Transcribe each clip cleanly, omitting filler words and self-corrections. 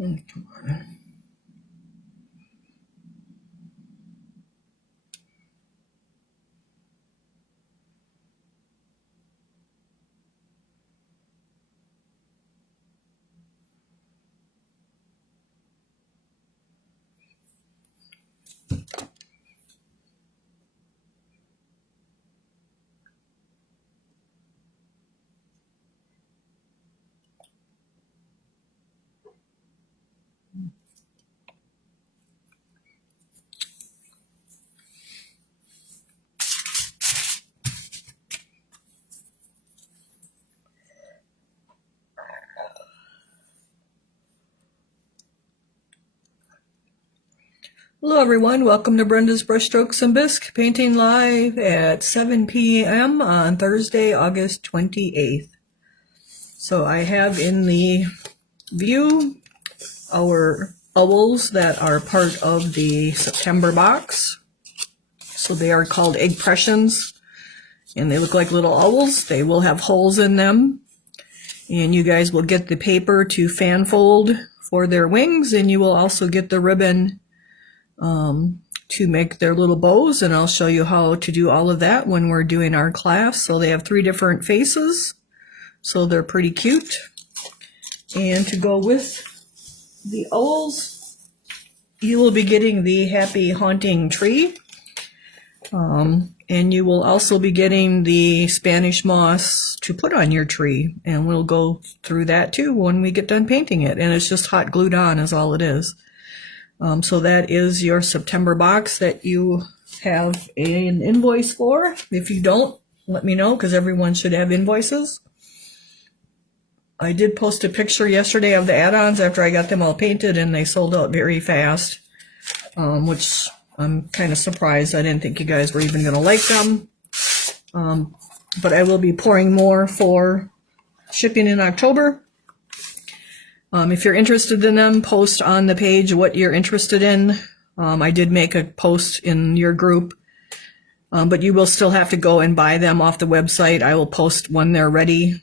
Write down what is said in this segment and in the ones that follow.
Come on. Hello everyone, welcome to Brenda's Brushstrokes and Bisque, painting live at 7 p.m. on Thursday, August 28th. So I have in the view our owls that are part of the September box. So they are called Eggpressions, and they look like little owls. They will have holes in them, and you guys will get the paper to fan fold for their wings, and you will also get the ribbon to make their little bows, and I'll show you how to do all of that when we're doing our class. So they have 3 different faces, so they're pretty cute. And to go with the owls, you will be getting the Happy Haunting Tree, and you will also be getting the Spanish moss to put on your tree, and we'll go through that too when we get done painting it. And it's just hot glued on is all it is. So that is your September box that you have an invoice for. If you don't, let me know, because everyone should have invoices. I did post a picture yesterday of the add-ons after I got them all painted, and they sold out very fast, which I'm kind of surprised. I didn't think you guys were even going to like them. But I will be pouring more for shipping in October. If you're interested in them, post on the page what you're interested in. I did make a post in your group, but you will still have to go and buy them off the website. I will post when they're ready,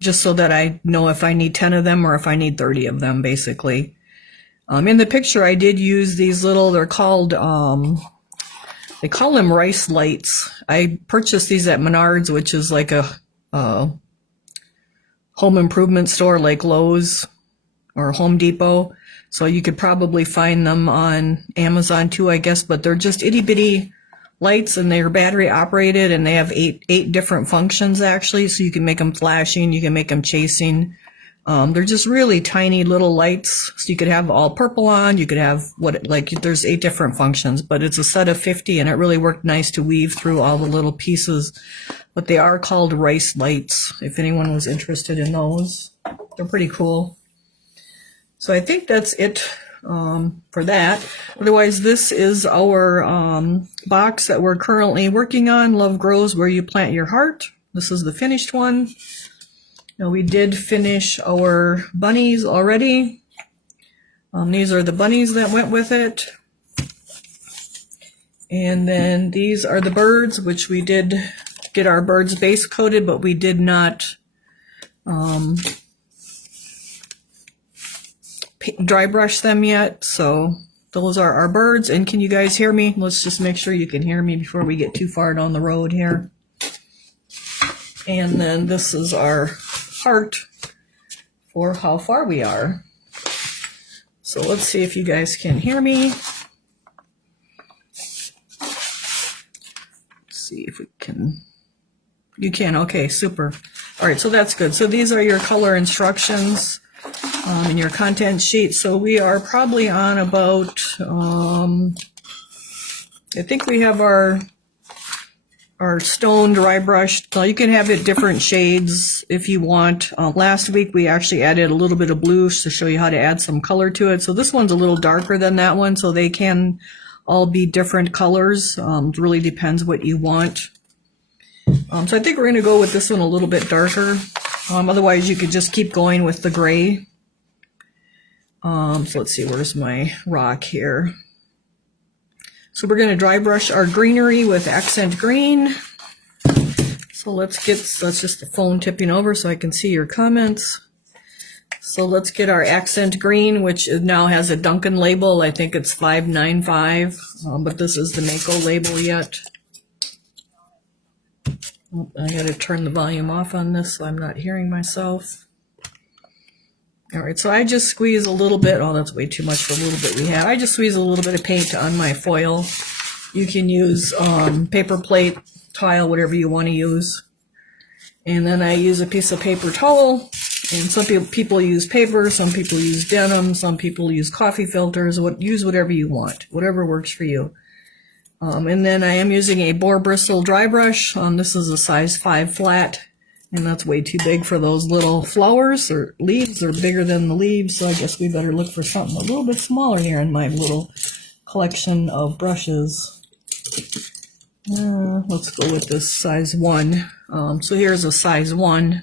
just so that I know if I need 10 of them or if I need 30 of them, basically. In the picture, I did use these little, they're called, they call them rice lights. I purchased these at Menards, which is like a home improvement store like Lowe's or Home Depot. So you could probably find them on Amazon too, I guess, but they're just itty bitty lights, and they're battery operated, and they have eight different functions actually. So you can make them flashing, you can make them chasing. They're just really tiny little lights. So you could have all purple on, you could have there's 8 different functions, but it's a set of 50, and it really worked nice to weave through all the little pieces. But they are called rice lights, if anyone was interested in those. They're pretty cool. So I think that's it for that. Otherwise, this is our box that we're currently working on, Love Grows Where You Plant Your Heart. This is the finished one. Now, we did finish our bunnies already. These are the bunnies that went with it. And then these are the birds, which we did get our birds base coated, but we did not dry brush them yet. So those are our birds. And can you guys hear me? Let's just make sure you can hear me before we get too far down the road here. And then this is our heart for how far we are. So let's see if you guys can hear me. Let's see if we can. You can, okay, super. All right, so that's good. So these are your color instructions in your content sheet. So we are probably on about, I think we have our stone dry brush. So you can have it different shades if you want. Last week we actually added a little bit of blue to show you how to add some color to it. So this one's a little darker than that one, so they can all be different colors. It really depends what you want. So I think we're going to go with this one a little bit darker. Otherwise, you could just keep going with the gray. So let's see, where's my rock here? So we're going to dry brush our greenery with accent green. So that's just the phone tipping over so I can see your comments. So let's get our accent green, which now has a Dunkin' label. I think it's 595, but this is the Mako label yet. Oh, I got to turn the volume off on this so I'm not hearing myself. All right, so I just squeeze a little bit. Oh, that's way too much for a little bit we have. I just squeeze a little bit of paint on my foil. You can use paper plate, tile, whatever you want to use. And then I use a piece of paper towel. And some people use paper, some people use denim, some people use coffee filters. Use whatever you want, whatever works for you. And then I am using a boar bristle dry brush. This is a size 5 flat, and that's way too big for those little flowers or leaves. They're bigger than the leaves, so I guess we better look for something a little bit smaller here in my little collection of brushes. Let's go with this size 1. So here's a size 1.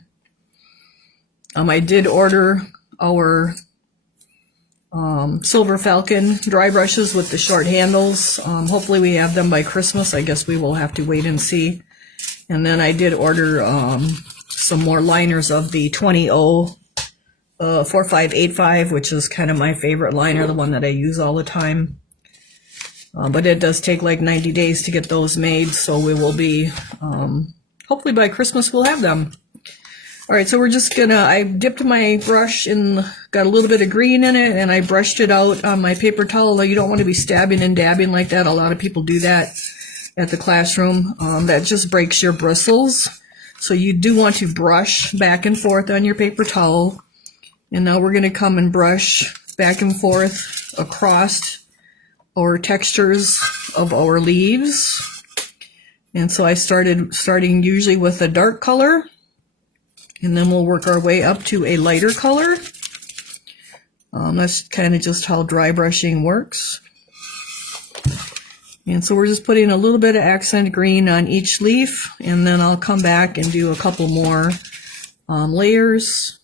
I did order our Silver Falcon dry brushes with the short handles. Hopefully we have them by Christmas. I guess we will have to wait and see. And then I did order some more liners of the 20O 4585, which is kind of my favorite liner, the one that I use all the time. But it does take like 90 days to get those made, so we will be, hopefully by Christmas we'll have them. All right, so we're just I dipped my brush in, got a little bit of green in it, and I brushed it out on my paper towel. Though you don't want to be stabbing and dabbing like that. A lot of people do that at the classroom. That just breaks your bristles. So you do want to brush back and forth on your paper towel. And now we're going to come and brush back and forth across our textures of our leaves. And so I starting usually with a dark color. And then we'll work our way up to a lighter color. That's kind of just how dry brushing works. And so we're just putting a little bit of accent green on each leaf, and then I'll come back and do a couple more layers.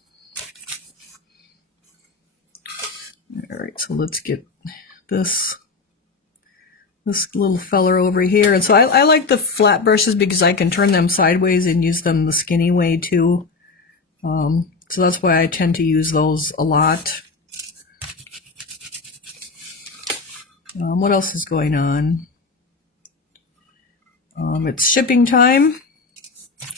All right, so let's get this little feller over here. And so I like the flat brushes because I can turn them sideways and use them the skinny way too. So that's why I tend to use those a lot. What else is going on? It's shipping time.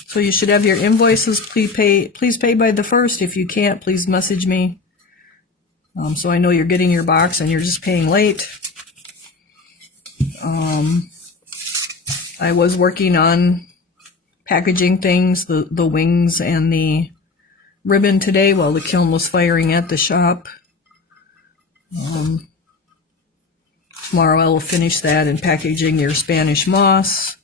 So you should have your invoices. Please pay by the 1st. If you can't, please message me. So I know you're getting your box and you're just paying late. I was working on packaging things, the wings and the ribbon today while the kiln was firing at the shop. Tomorrow I will finish that and packaging your Spanish moss.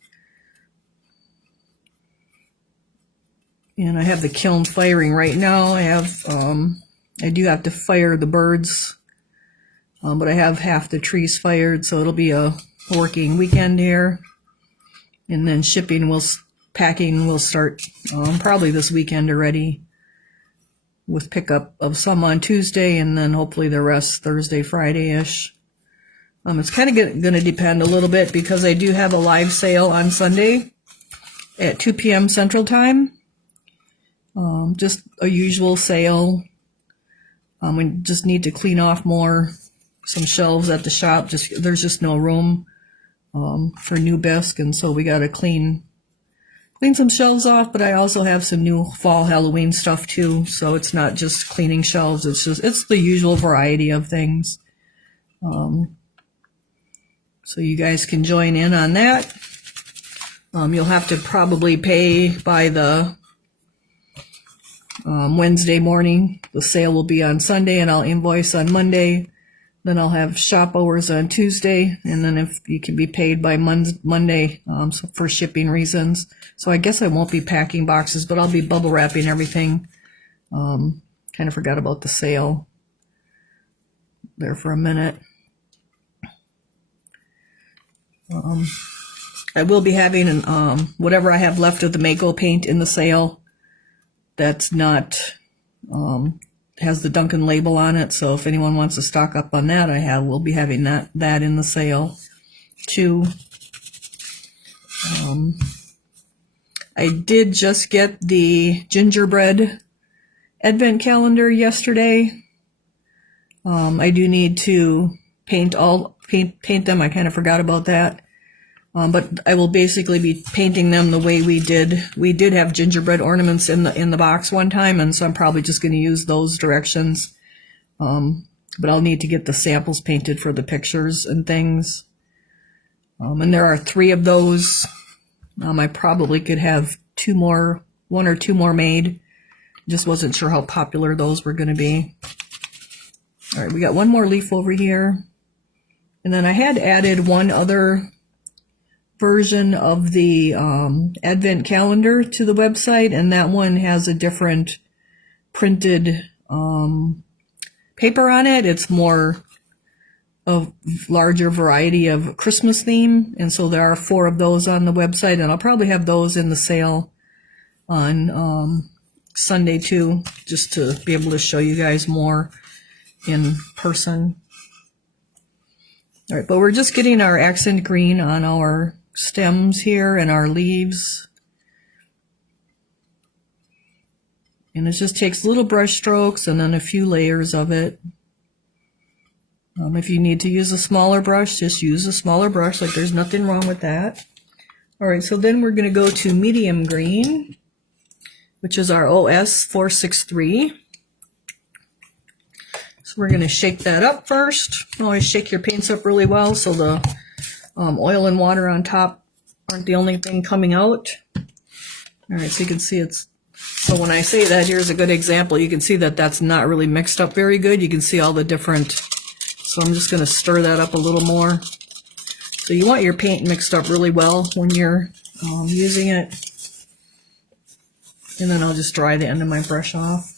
And I have the kiln firing right now. I do have to fire the birds, but I have half the trees fired, so it'll be a working weekend here. And then packing will start probably this weekend already, with pickup of some on Tuesday and then hopefully the rest Thursday, Friday-ish. It's kind of going to depend a little bit because I do have a live sale on Sunday at 2 p.m. Central Time. Just a usual sale. We just need to clean off some shelves at the shop. There's just no room for new bisque, and so we got to clean some shelves off, but I also have some new fall Halloween stuff too, so it's not just cleaning shelves, it's the usual variety of things. So you guys can join in on that. You'll have to probably pay by the Wednesday morning. The sale will be on Sunday and I'll invoice on Monday. Then I'll have shop hours on Tuesday, and then if you can be paid by Monday for shipping reasons. So I guess I won't be packing boxes, but I'll be bubble wrapping everything. Kind of forgot about the sale there for a minute. I will be having whatever I have left of the Mako paint in the sale. That's not has the Dunkin' label on it, so if anyone wants to stock up on that, we'll be having that in the sale too. I did just get the gingerbread advent calendar yesterday. I do need to paint them. I kind of forgot about that. But I will basically be painting them the way we did. We did have gingerbread ornaments in the box one time, and so I'm probably just going to use those directions. But I'll need to get the samples painted for the pictures and things. And there are 3 of those. I probably could have 1 or 2 more made. Just wasn't sure how popular those were going to be. All right, we got 1 more leaf over here. And then I had added 1 other version of the advent calendar to the website, and that one has a different printed paper on it. It's more of larger variety of Christmas theme, and so there are 4 of those on the website, and I'll probably have those in the sale on Sunday too, just to be able to show you guys more in person. All right, but we're just getting our accent green on our stems here and our leaves. And it just takes little brush strokes and then a few layers of it. If you need to use a smaller brush, just use a smaller brush. Like, there's nothing wrong with that. All right, so then we're going to go to medium green, which is our OS 463. So we're going to shake that up first. Always shake your paints up really well so the oil and water on top aren't the only thing coming out. All right, so you can see so when I say that, here's a good example. You can see that that's not really mixed up very good. You can see all the different, so I'm just going to stir that up a little more. So you want your paint mixed up really well when you're using it. And then I'll just dry the end of my brush off.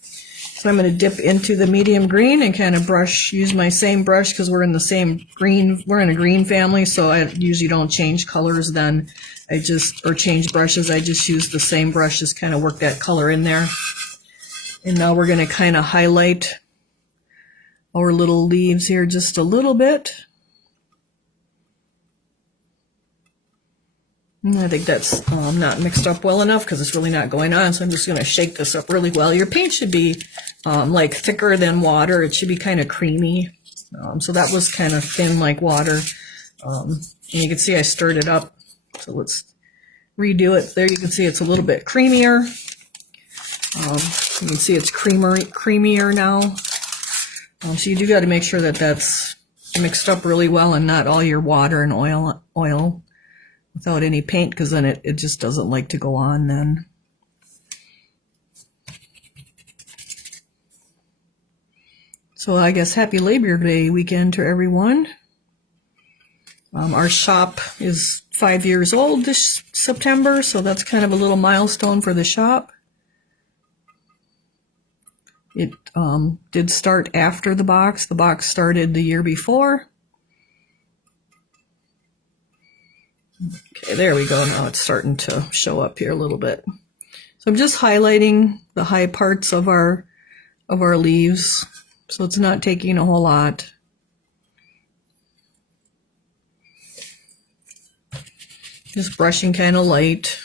So I'm going to dip into the medium green and kind of use my same brush because we're in the same green, we're in a green family, so I usually don't change colors then. Or change brushes, I just use the same brush, just kind of work that color in there. And now we're going to kind of highlight our little leaves here just a little bit. And I think that's not mixed up well enough because it's really not going on, so I'm just going to shake this up really well. Your paint should be like thicker than water. It should be kind of creamy. So that was kind of thin like water. And you can see I stirred it up. So let's redo it. There you can see it's a little bit creamier. You can see it's creamier now. So you do got to make sure that that's mixed up really well and not all your water and oil without any paint, because then it just doesn't like to go on then. So I guess happy Labor Day weekend to everyone. Our shop is 5 years old this September, so that's kind of a little milestone for the shop. It did start after the box. The box started the year before. Okay, there we go. Now it's starting to show up here a little bit. So I'm just highlighting the high parts of our leaves, so it's not taking a whole lot. Just brushing kind of light.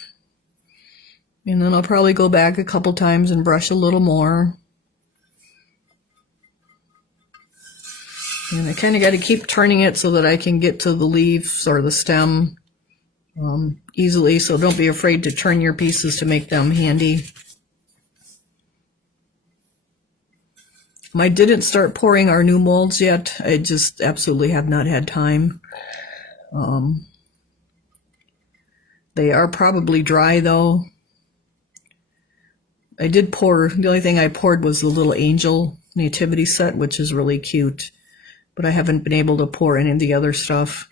And then I'll probably go back a couple times and brush a little more. And I kind of got to keep turning it so that I can get to the leaves or the stem easily, so don't be afraid to turn your pieces to make them handy. I didn't start pouring our new molds yet. I just absolutely have not had time. They are probably dry though. I did pour, the only thing I poured was the little angel nativity set, which is really cute, but I haven't been able to pour any of the other stuff.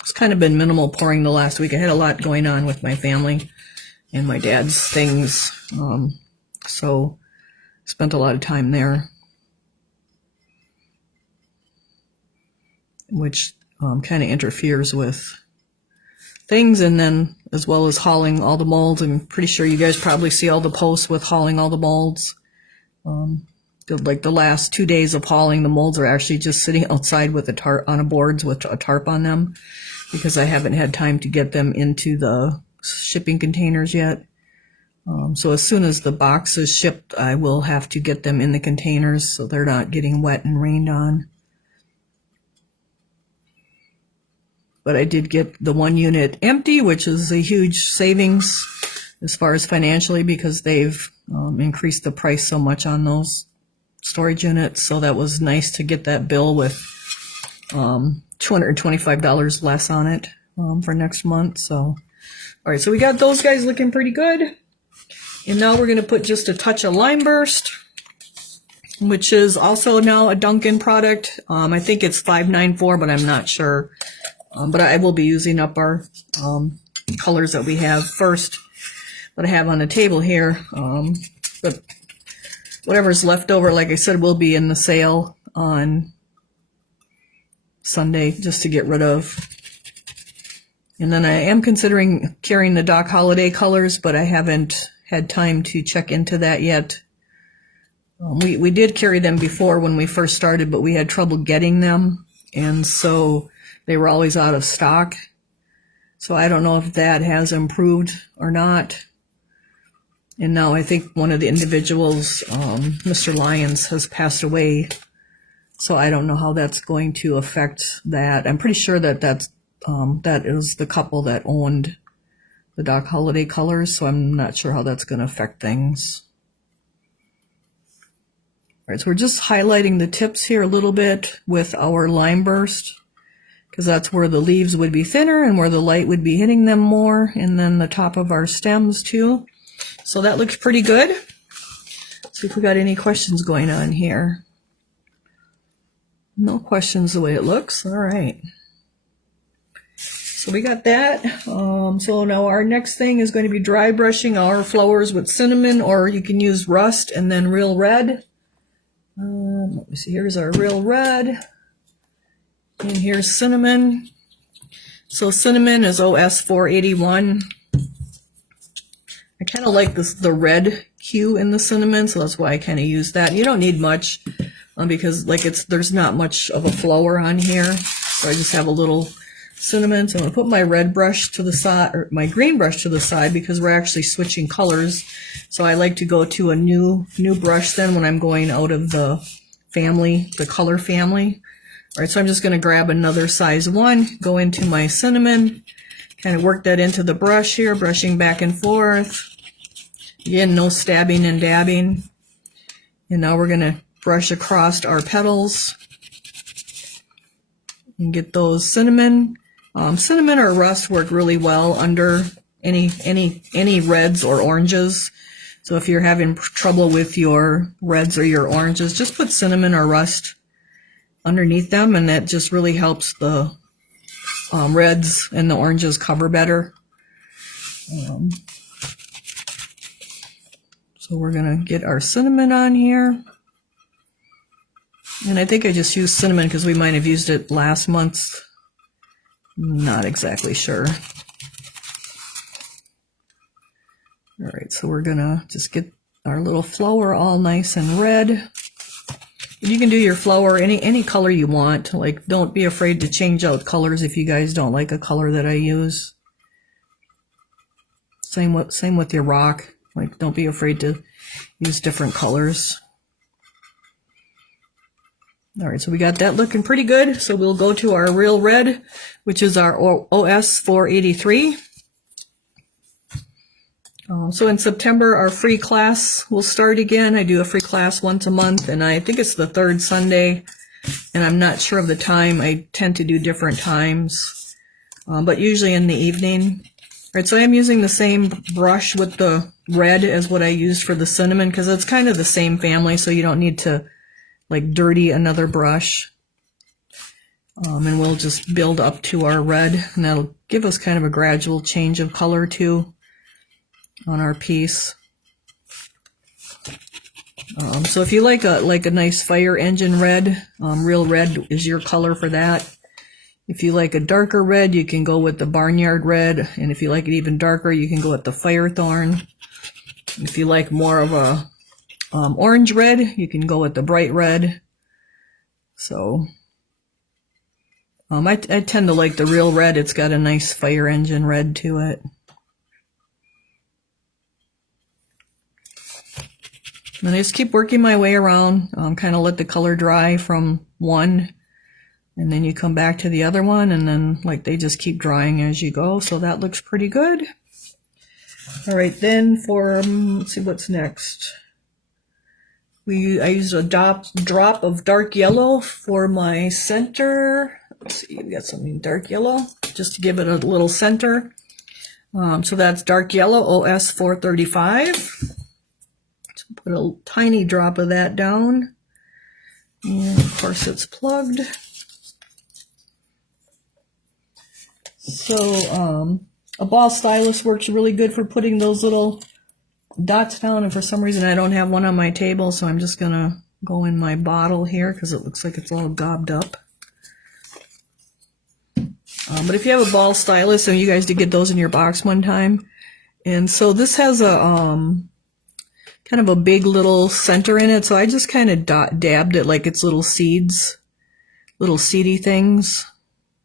It's kind of been minimal pouring the last week. I had a lot going on with my family and my dad's things, so spent a lot of time there, which kind of interferes with things, and then as well as hauling all the molds. I'm pretty sure you guys probably see all the posts with hauling all the molds. Like the last 2 days of hauling, the molds are actually just sitting outside with a tarp on boards with a tarp on them, because I haven't had time to get them into the shipping containers yet. So as soon as the box is shipped, I will have to get them in the containers so they're not getting wet and rained on. But I did get the 1 unit empty, which is a huge savings as far as financially, because they've increased the price so much on those storage units. So that was nice to get that bill with $225 less on it for next month. So, all right, so we got those guys looking pretty good. And now we're going to put just a touch of Lime Burst, which is also now a Dunkin' product. I think it's $5.94, but I'm not sure. But I will be using up our colors that we have first, that I have on the table here. But whatever's left over, like I said, will be in the sale on Sunday just to get rid of. And then I am considering carrying the Doc Holiday colors, but I haven't had time to check into that yet. We did carry them before when we first started, but we had trouble getting them, and so they were always out of stock. So I don't know if that has improved or not. And now I think one of the individuals, Mr. Lyons, has passed away. So I don't know how that's going to affect that. I'm pretty sure that that is the couple that owned the Doc Holiday colors. So I'm not sure how that's going to affect things. All right, so we're just highlighting the tips here a little bit with our Lime Burst, because that's where the leaves would be thinner and where the light would be hitting them more, and then the top of our stems too. So that looks pretty good. Let's see if we got any questions going on here. No questions the way it looks. All right. So we got that. So now our next thing is going to be dry brushing our flowers with cinnamon, or you can use rust and then real red. Let me see. Here's our real red. And here's cinnamon. So cinnamon is OS 481. I kind of like the red hue in the cinnamon, so that's why I kind of use that. You don't need much because there's not much of a flower on here. So I just have a little cinnamon. So I'm going to put my red brush to the side, or my green brush to the side, because we're actually switching colors. So I like to go to a new brush then when I'm going out of the family, the color family. All right, so I'm just going to grab another size 1, go into my cinnamon, kind of work that into the brush here, brushing back and forth. Again, no stabbing and dabbing. And now we're going to brush across our petals and get those cinnamon. Cinnamon or rust work really well under any reds or oranges. So if you're having trouble with your reds or your oranges, just put cinnamon or rust underneath them, and that just really helps the reds and the oranges cover better. So we're going to get our cinnamon on here. And I think I just used cinnamon because we might have used it last month. Not exactly sure. All right, so we're going to just get our little flower all nice and red. You can do your flower any color you want. Like, don't be afraid to change out colors if you guys don't like a color that I use. Same with your rock. Like, don't be afraid to use different colors. All right, so we got that looking pretty good. So we'll go to our real red, which is our OS 483. So in September, our free class will start again. I do a free class once a month, and I think it's the 3rd Sunday, and I'm not sure of the time. I tend to do different times, but usually in the evening. All right, so I'm using the same brush with the red as what I used for the cinnamon, because it's kind of the same family, so you don't need to like dirty another brush. And we'll just build up to our red, and that'll give us kind of a gradual change of color too on our piece. So if you like a nice fire engine red, real red is your color for that. If you like a darker red, you can go with the barnyard red, and if you like it even darker, you can go with the firethorn. If you like more of a orange red, you can go with the bright red. So I tend to like the real red. It's got a nice fire engine red to it. And I just keep working my way around, kind of let the color dry from one, and then you come back to the other one, and then like they just keep drying as you go. So that looks pretty good. All right, then for, let's see what's next. I used a drop of dark yellow for my center. Let's see, we got something dark yellow, just to give it a little center. So that's dark yellow, OS 435. Put a tiny drop of that down, and of course it's plugged. So a ball stylus works really good for putting those little dots down, and for some reason I don't have one on my table, so I'm just gonna go in my bottle here because it looks like it's all gobbed up. But if you have a ball stylus, and you guys did get those in your box one time, and so this has a kind of a big little center in it, so I just kind of dabbed it like it's little seeds, little seedy things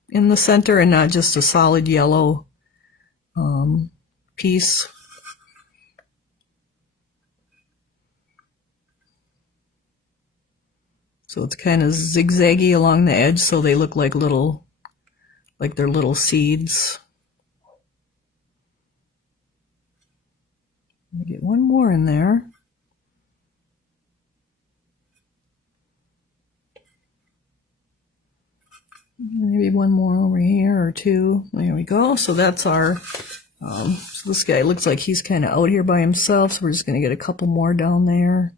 in the center, and not just a solid yellow piece. So it's kind of zigzaggy along the edge, so they look like they're little seeds. Let me get one more in there. Maybe one more over here or two. There we go. So that's our, so this guy looks like he's kind of out here by himself, so we're just going to get a couple more down there.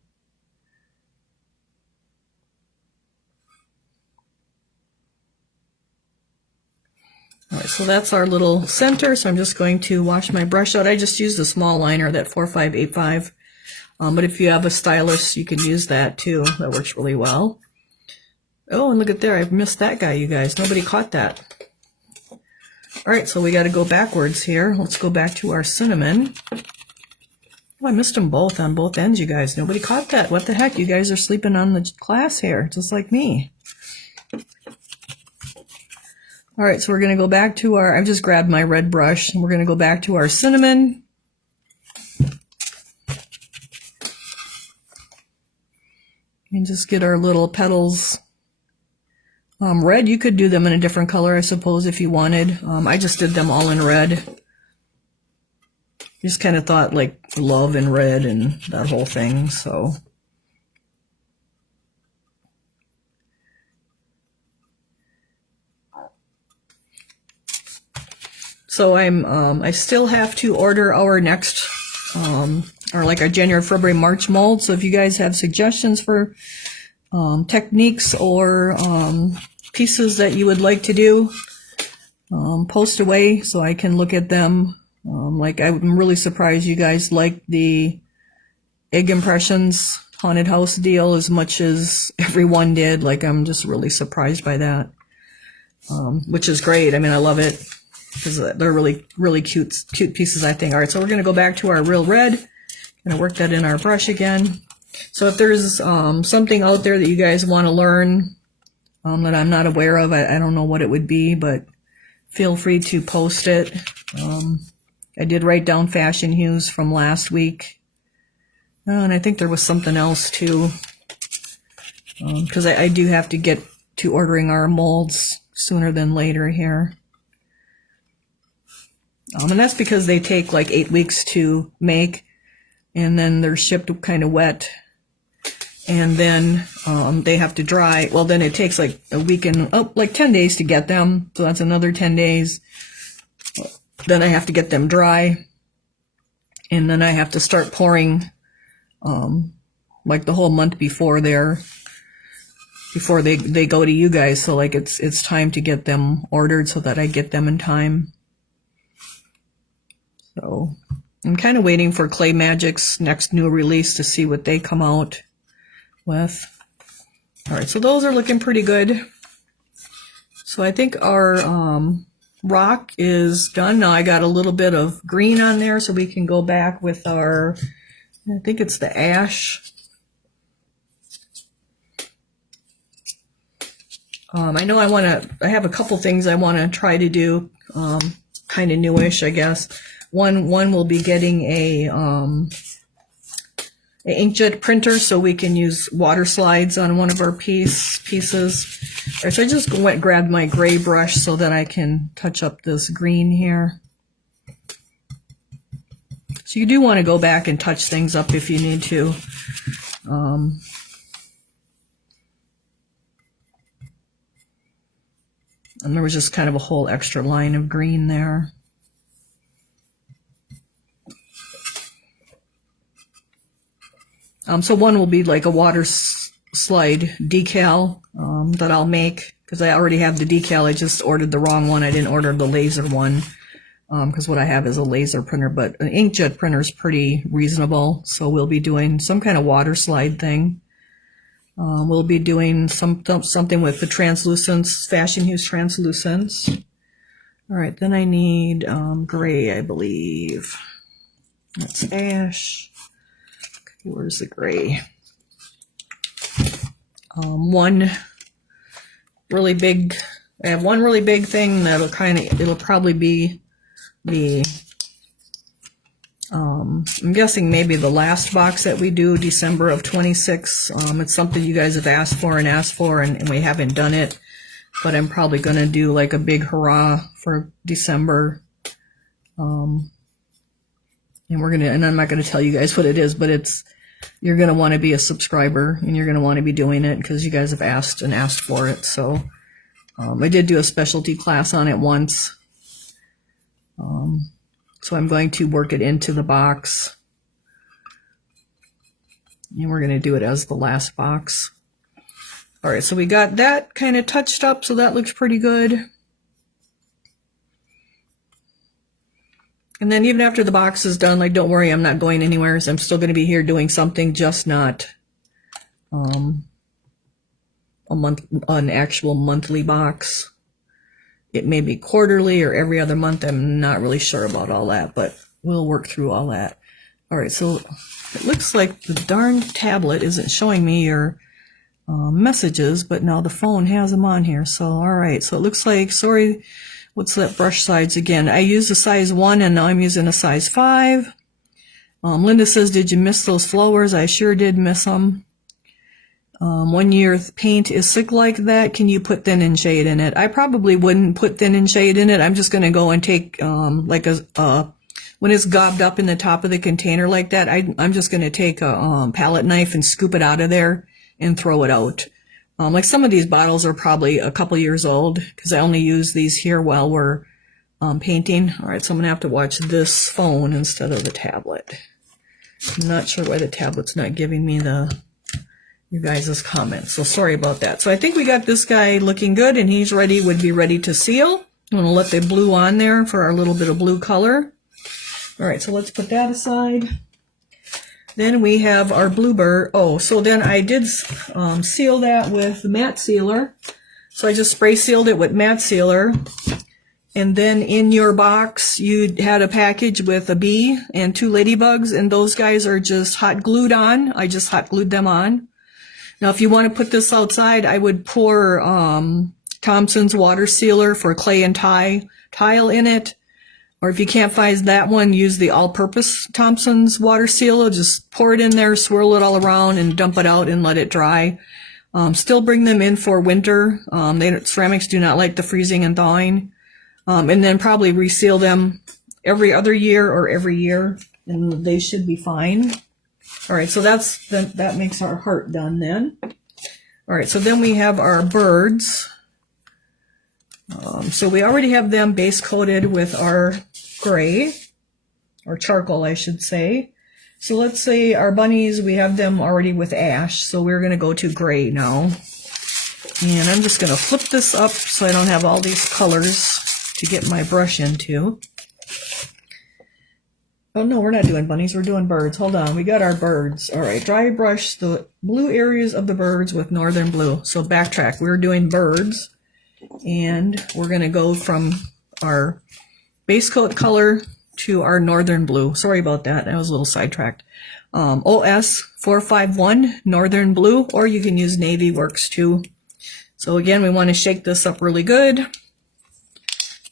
All right, so that's our little center, so I'm just going to wash my brush out. I just used a small liner, that 4585, but if you have a stylus, you can use that too. That works really well. Oh, and look at there, I've missed that guy, you guys. Nobody caught that. All right, so we got to go backwards here. Let's go back to our cinnamon. Oh, I missed them both on both ends, you guys. Nobody caught that. What the heck? You guys are sleeping on the class here, just like me. All right, so we're going to go back to our, I've just grabbed my red brush, and we're going to go back to our cinnamon. And just get our little petals red. You could do them in a different color, I suppose, if you wanted. I just did them all in red. Just kind of thought like love in red and that whole thing, so. So I still have to order our next, or like our January, February, March mold. So if you guys have suggestions for techniques or pieces that you would like to do, post away so I can look at them. Like I'm really surprised you guys like the egg impressions haunted house deal as much as everyone did. Like I'm just really surprised by that, which is great. I mean, I love it because they're really cute pieces, I think. All right, so we're going to go back to our real red. Going to work that in our brush again. So if there's something out there that you guys want to learn that I'm not aware of, I don't know what it would be, but feel free to post it. I did write down fashion hues from last week. And I think there was something else too, because I do have to get to ordering our molds sooner than later here. And that's because they take like 8 weeks to make, and then they're shipped kind of wet, and then they have to dry. Well, then it takes like a week and like 10 days to get them, so that's another 10 days. Then I have to get them dry, and then I have to start pouring like the whole month before they go to you guys. So like it's time to get them ordered so that I get them in time. So I'm kind of waiting for Clay Magic's next new release to see what they come out with. All right, so those are looking pretty good. So I think our rock is done. Now I got a little bit of green on there, so we can go back with our, I think it's the ash. I know I have a couple things I want to try to do, kind of newish, I guess. One will be getting a inkjet printer so we can use water slides on one of our pieces. All right, so I just grabbed my gray brush so that I can touch up this green here. So you do want to go back and touch things up if you need to. And there was just kind of a whole extra line of green there. So one will be like a water slide decal that I'll make, because I already have the decal. I just ordered the wrong one. I didn't order the laser one, because what I have is a laser printer, but an inkjet printer is pretty reasonable. So we'll be doing some kind of water slide thing. We'll be doing something with the translucents, fashion hues translucents. All right, then I need gray, I believe. That's ash. Okay, where's the gray? I have one really big thing that'll it'll probably be the, I'm guessing maybe the last box that we do, December of 26. It's something you guys have asked for and we haven't done it, but I'm probably going to do like a big hurrah for December. And I'm not going to tell you guys what it is, but you're going to want to be a subscriber and you're going to want to be doing it because you guys have asked for it. So, I did do a specialty class on it once. So I'm going to work it into the box. And we're going to do it as the last box. All right, so we got that kind of touched up, so that looks pretty good. And then even after the box is done, like, don't worry, I'm not going anywhere. So I'm still going to be here doing something, just not an actual monthly box. It may be quarterly or every other month. I'm not really sure about all that, but we'll work through all that. All right, so it looks like the darn tablet isn't showing me your messages, but now the phone has them on here. So, all right, so it looks like, sorry, what's that brush size again? I used a size 1 and now I'm using a size 5. Linda says, did you miss those flowers? I sure did miss them. When your paint is thick like that, can you put thin and shade in it? I probably wouldn't put thin and shade in it. I'm just going to go and take, when it's gobbed up in the top of the container like that, I'm just going to take a palette knife and scoop it out of there and throw it out. Like some of these bottles are probably a couple years old because I only use these here while we're painting. All right, so I'm going to have to watch this phone instead of the tablet. I'm not sure why the tablet's not giving me you guys' comments. So sorry about that. So I think we got this guy looking good and he's would be ready to seal. I'm going to let the blue on there for our little bit of blue color. All right, so let's put that aside. Then we have our bluebird. Oh, so then I did seal that with matte sealer. So I just spray sealed it with matte sealer. And then in your box, you had a package with a bee and 2 ladybugs, and those guys are just hot glued on. I just hot glued them on. Now, if you want to put this outside, I would pour Thompson's water sealer for clay and tile in it. Or if you can't find that one, use the all-purpose Thompson's water sealer. Just pour it in there, swirl it all around, and dump it out and let it dry. Still bring them in for winter. Ceramics do not like the freezing and thawing. And then probably reseal them every other year or every year, and they should be fine. All right, so that makes our heart done then. All right, so then we have our birds. So we already have them base coated with our gray, or charcoal, I should say. So let's say our bunnies, we have them already with ash, so we're going to go to gray now. And I'm just going to flip this up so I don't have all these colors to get my brush into. Oh no, we're not doing bunnies, we're doing birds. Hold on, we got our birds. All right, dry brush the blue areas of the birds with northern blue. So backtrack, we're doing birds. And we're going to go from our base coat color to our northern blue. Sorry about that, I was a little sidetracked. OS 451 northern blue, or you can use navy, works too. So again, we want to shake this up really good.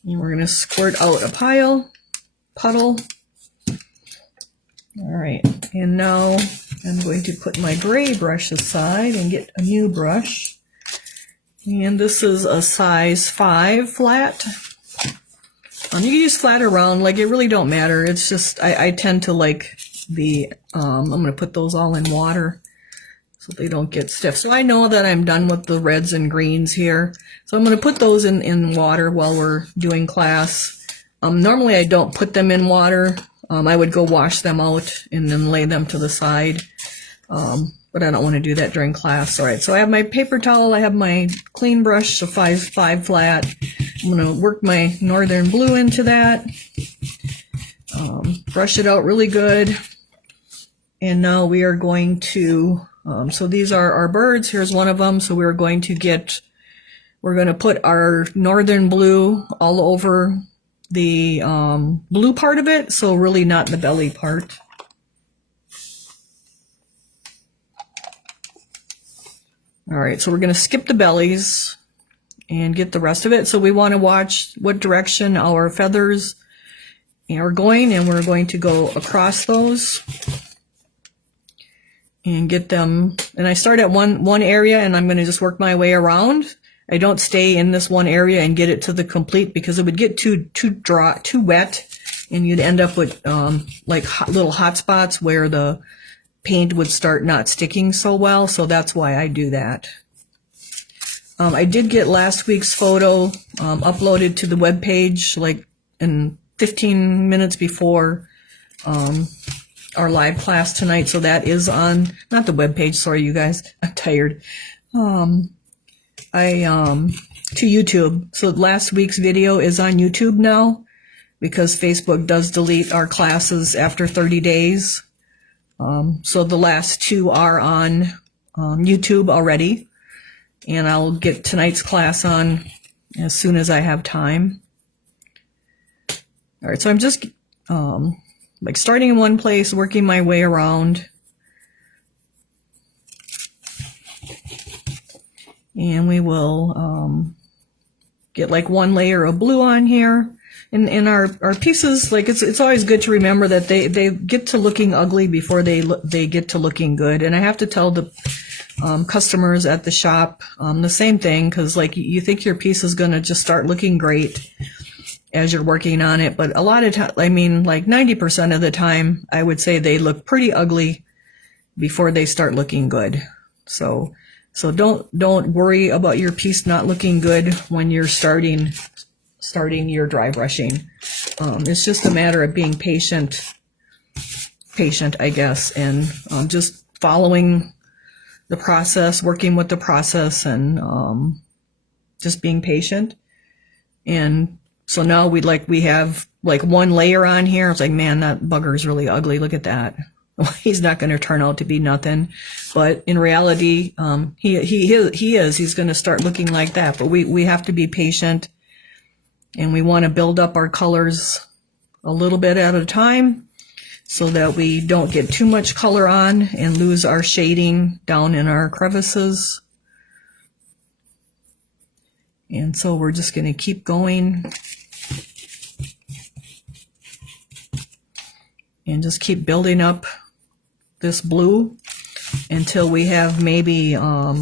And we're going to squirt out a puddle. All right, and now I'm going to put my gray brush aside and get a new brush. And this is a size 5 flat. You can use flat or round, like it really don't matter. It's just, I tend to like the, I'm going to put those all in water so they don't get stiff. So I know that I'm done with the reds and greens here. So I'm going to put those in water while we're doing class. Normally I don't put them in water. I would go wash them out and then lay them to the side. But I don't want to do that during class. All right, so I have my paper towel, I have my clean brush, so 5 flat. I'm going to work my northern blue into that. Brush it out really good. And now we are going to, so these are our birds. Here's one of them. So we're going to put our northern blue all over the blue part of it. So really not the belly part. All right, so we're going to skip the bellies and get the rest of it. So we want to watch what direction our feathers are going, and we're going to go across those and get them. And I start at one area, and I'm going to just work my way around. I don't stay in this one area and get it to the complete, because it would get too dry, too wet, and you'd end up with like little hot spots where the paint would start not sticking so well. So that's why I do that. I did get last week's photo uploaded to the web page like in 15 minutes before our live class tonight. So that is on, not the web page, sorry you guys, I'm tired. To YouTube. So last week's video is on YouTube now, because Facebook does delete our classes after 30 days. So the last 2 are on YouTube already, and I'll get tonight's class on as soon as I have time. All right, so I'm just like starting in one place, working my way around. And we will get like one layer of blue on here. In our pieces, like it's always good to remember that they get to looking ugly before they get to looking good. And I have to tell the customers at the shop the same thing, because like you think your piece is going to just start looking great as you're working on it, but a lot of time, I mean like 90% of the time, I would say they look pretty ugly before they start looking good. So don't worry about your piece not looking good when you're starting your dry brushing. It's just a matter of being patient, I guess, and just following the process, working with the process, and just being patient. And so now we have like one layer on here. It's like, man, that bugger is really ugly. Look at that. He's not going to turn out to be nothing, but in reality, he's going to start looking like that. But we have to be patient. And we want to build up our colors a little bit at a time so that we don't get too much color on and lose our shading down in our crevices. And so we're just going to keep going and just keep building up this blue until we have maybe, I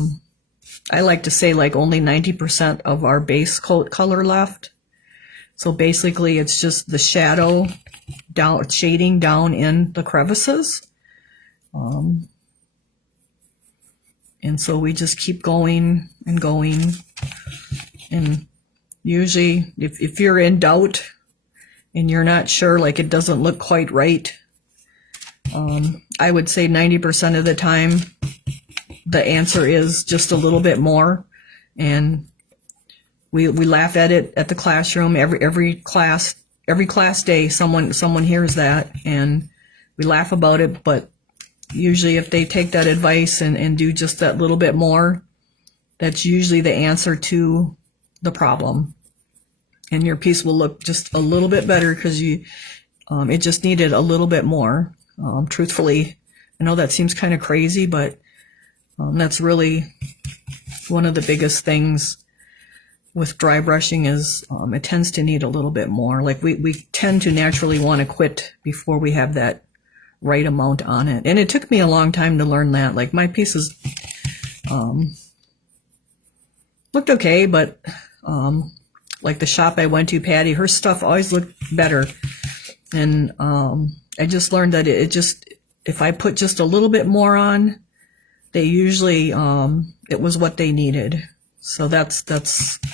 like to say like only 90% of our base coat color left. So basically it's just the shadow down, shading down in the crevices. And so we just keep going and going. And usually if you're in doubt and you're not sure, like it doesn't look quite right, I would say 90% of the time the answer is just a little bit more. And we laugh at it at the classroom. Every class day someone hears that, and we laugh about it. But usually if they take that advice and do just that little bit more, that's usually the answer to the problem, and your piece will look just a little bit better because it just needed a little bit more. Truthfully, I know that seems kind of crazy, but that's really one of the biggest things with dry brushing is it tends to need a little bit more. Like we tend to naturally want to quit before we have that right amount on it. And it took me a long time to learn that. Like my pieces looked okay, but like the shop I went to, Patty, her stuff always looked better. And I just learned that if I put just a little bit more on, they usually, it was what they needed. So that's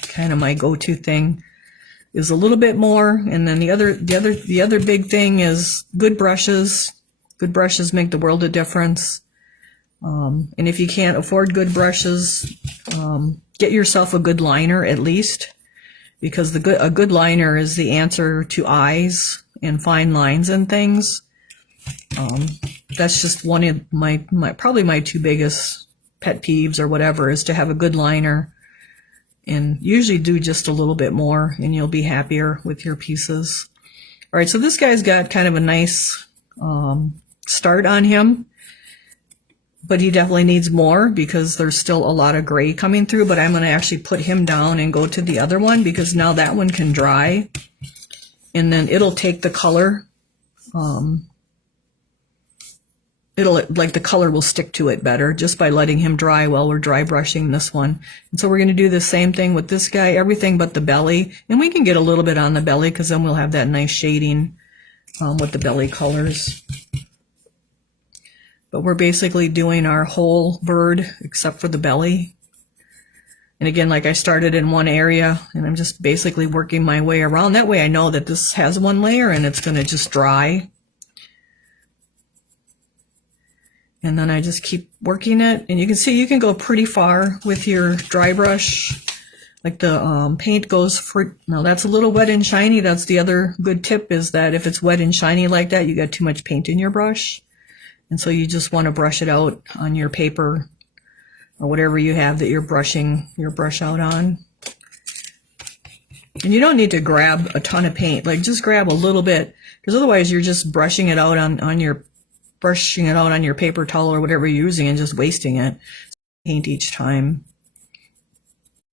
kind of my go-to thing, is a little bit more. And then the other big thing is good brushes. Good brushes make the world of difference. And if you can't afford good brushes, get yourself a good liner at least, because a good liner is the answer to eyes and fine lines and things. That's just one of probably my two biggest pet peeves or whatever, is to have a good liner, and usually do just a little bit more and you'll be happier with your pieces. All right, so this guy's got kind of a nice start on him, but he definitely needs more because there's still a lot of gray coming through. But I'm going to actually put him down and go to the other one, because now that one can dry, and then it'll take the color. The color will stick to it better just by letting him dry while we're dry brushing this one. And so we're going to do the same thing with this guy, everything but the belly. And we can get a little bit on the belly, because then we'll have that nice shading with the belly colors. But we're basically doing our whole bird except for the belly. And again, like I started in one area and I'm just basically working my way around. That way I know that this has one layer and it's going to just dry. And then I just keep working it. And you can see you can go pretty far with your dry brush. Like the paint goes for, now that's a little wet and shiny. That's the other good tip, is that if it's wet and shiny like that, you got too much paint in your brush. And so you just want to brush it out on your paper or whatever you have that you're brushing your brush out on. And you don't need to grab a ton of paint. Like just grab a little bit, because otherwise you're just brushing it out on your paper towel or whatever you're using and just wasting it. Paint each time.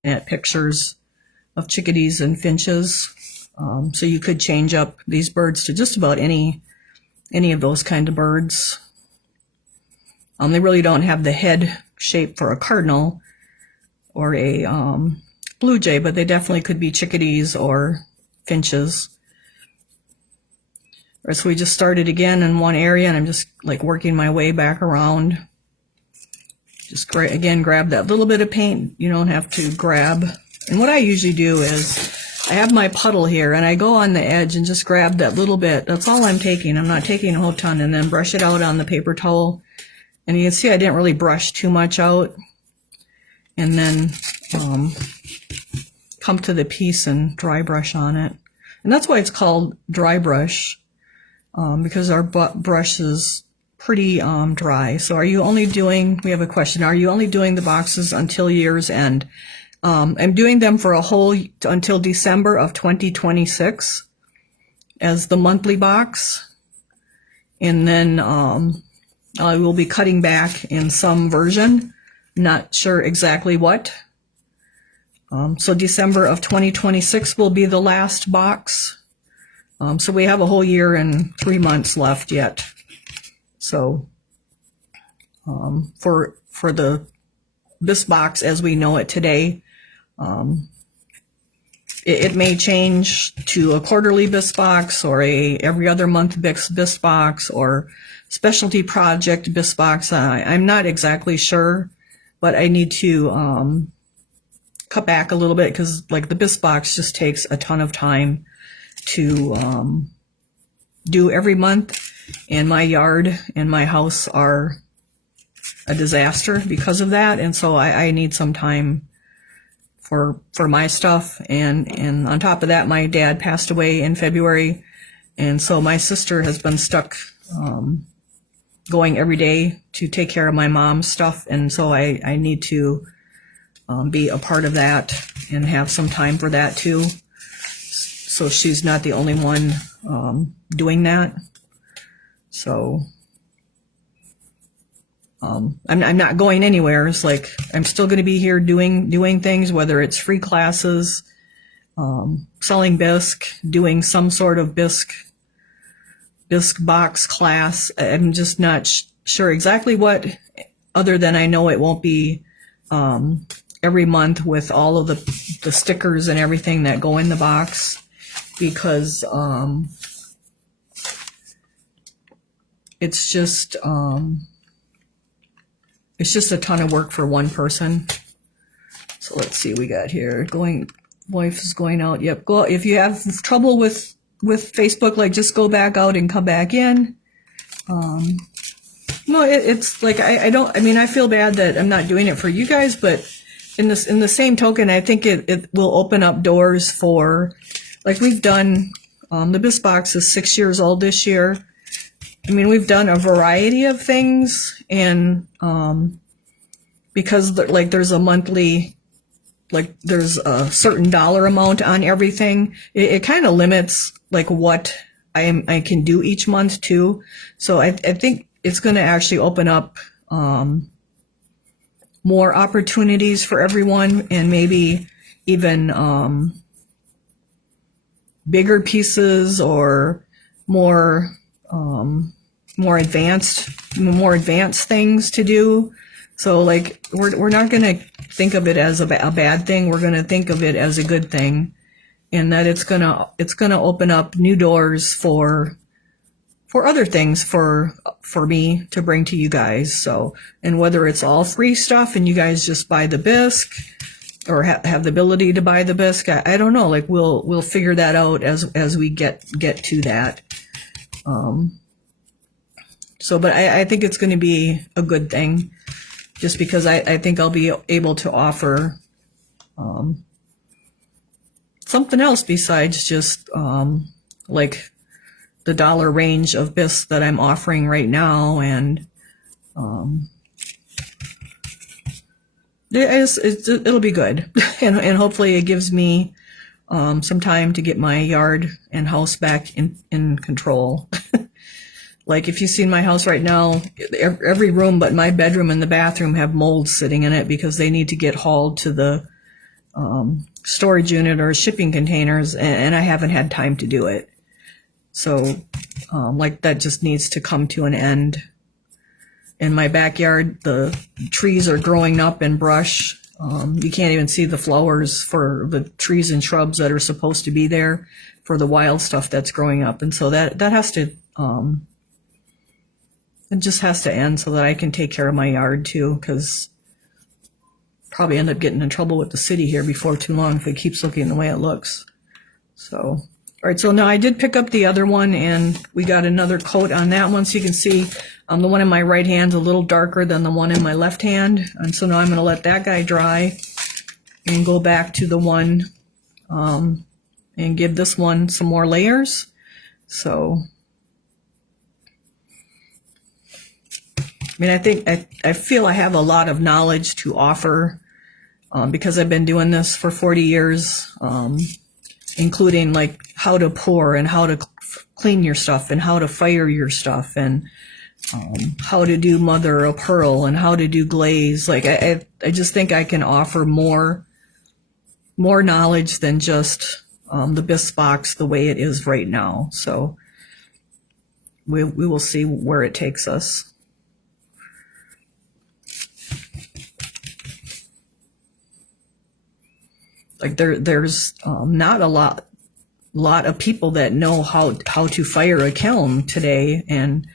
At pictures of chickadees and finches. So you could change up these birds to just about any of those kind of birds. They really don't have the head shape for a cardinal or a blue jay, but they definitely could be chickadees or finches. All right, so we just started again in one area, and I'm just like working my way back around. Just again, grab that little bit of paint. You don't have to grab. And what I usually do is I have my puddle here, and I go on the edge and just grab that little bit. That's all I'm taking. I'm not taking a whole ton, and then brush it out on the paper towel. And you can see I didn't really brush too much out. And then come to the piece and dry brush on it. And that's why it's called dry brush, because our brush is pretty dry. So are you only doing, we have a question, are you only doing the boxes until year's end? I'm doing them for until December of 2026 as the monthly box. And then I will be cutting back in some version, not sure exactly what. So December of 2026 will be the last box. So we have a whole year and 3 months left yet. So for this box as we know it today, it may change to a quarterly bisque box or a every other month bisque box or specialty project bisque box. I'm not exactly sure, but I need to cut back a little bit, because like the bisque box just takes a ton of time to do every month, and my yard and my house are a disaster because of that. And so I need some time for my stuff. And on top of that, my dad passed away in February. And so my sister has been stuck going every day to take care of my mom's stuff. And so I need to be a part of that and have some time for that too. So she's not the only one doing that. So I'm not going anywhere. It's like I'm still going to be here doing things, whether it's free classes, selling bisque, doing some sort of bisque bisque box class. I'm just not sure exactly what, other than I know it won't be every month with all of the stickers and everything that go in the box, because it's just a ton of work for one person. So let's see, we got here wife is going out. Yep, go if you have trouble with Facebook, like just go back out and come back in. No, it's like I feel bad that I'm not doing it for you guys, but in the same token, I think it will open up doors for, like we've done, the bisque box is 6 years old this year. I mean, we've done a variety of things, and because like there's a monthly, like there's a certain dollar amount on everything, it kind of limits like what I can do each month too. So I think it's going to actually open up more opportunities for everyone, and maybe even bigger pieces or more advanced things to do. So like we're not going to think of it as a bad thing. We're going to think of it as a good thing, and that it's going to open up new doors for other things for me to bring to you guys. So, and whether it's all free stuff and you guys just buy the bisque, or have the ability to buy the bisque, I don't know. Like we'll figure that out as we get to that. So, but I think it's going to be a good thing, just because I think I'll be able to offer something else besides just like the dollar range of bisque that I'm offering right now. And it'll be good. and hopefully it gives me some time to get my yard and house back in control. Like if you've seen my house right now, every room but my bedroom and the bathroom have mold sitting in it because they need to get hauled to the storage unit or shipping containers, and I haven't had time to do it. So like that just needs to come to an end. In my backyard, the trees are growing up in brush. You can't even see the flowers for the trees and shrubs that are supposed to be there for the wild stuff that's growing up. And so that has to, it just has to end so that I can take care of my yard too, because probably end up getting in trouble with the city here before too long if it keeps looking the way it looks. So, all right, so now I did pick up the other one, and we got another coat on that one. So you can see the one in my right hand's a little darker than the one in my left hand. And so now I'm going to let that guy dry and go back to the one and give this one some more layers. So, I mean, I feel I have a lot of knowledge to offer because I've been doing this for 40 years, including like how to pour and how to clean your stuff and how to fire your stuff and how to do mother of pearl and how to do glaze. Like I just think I can offer more knowledge than just the bisque box the way it is right now. So we will see where it takes us. Like there's not a lot of people that know how to fire a kiln today, and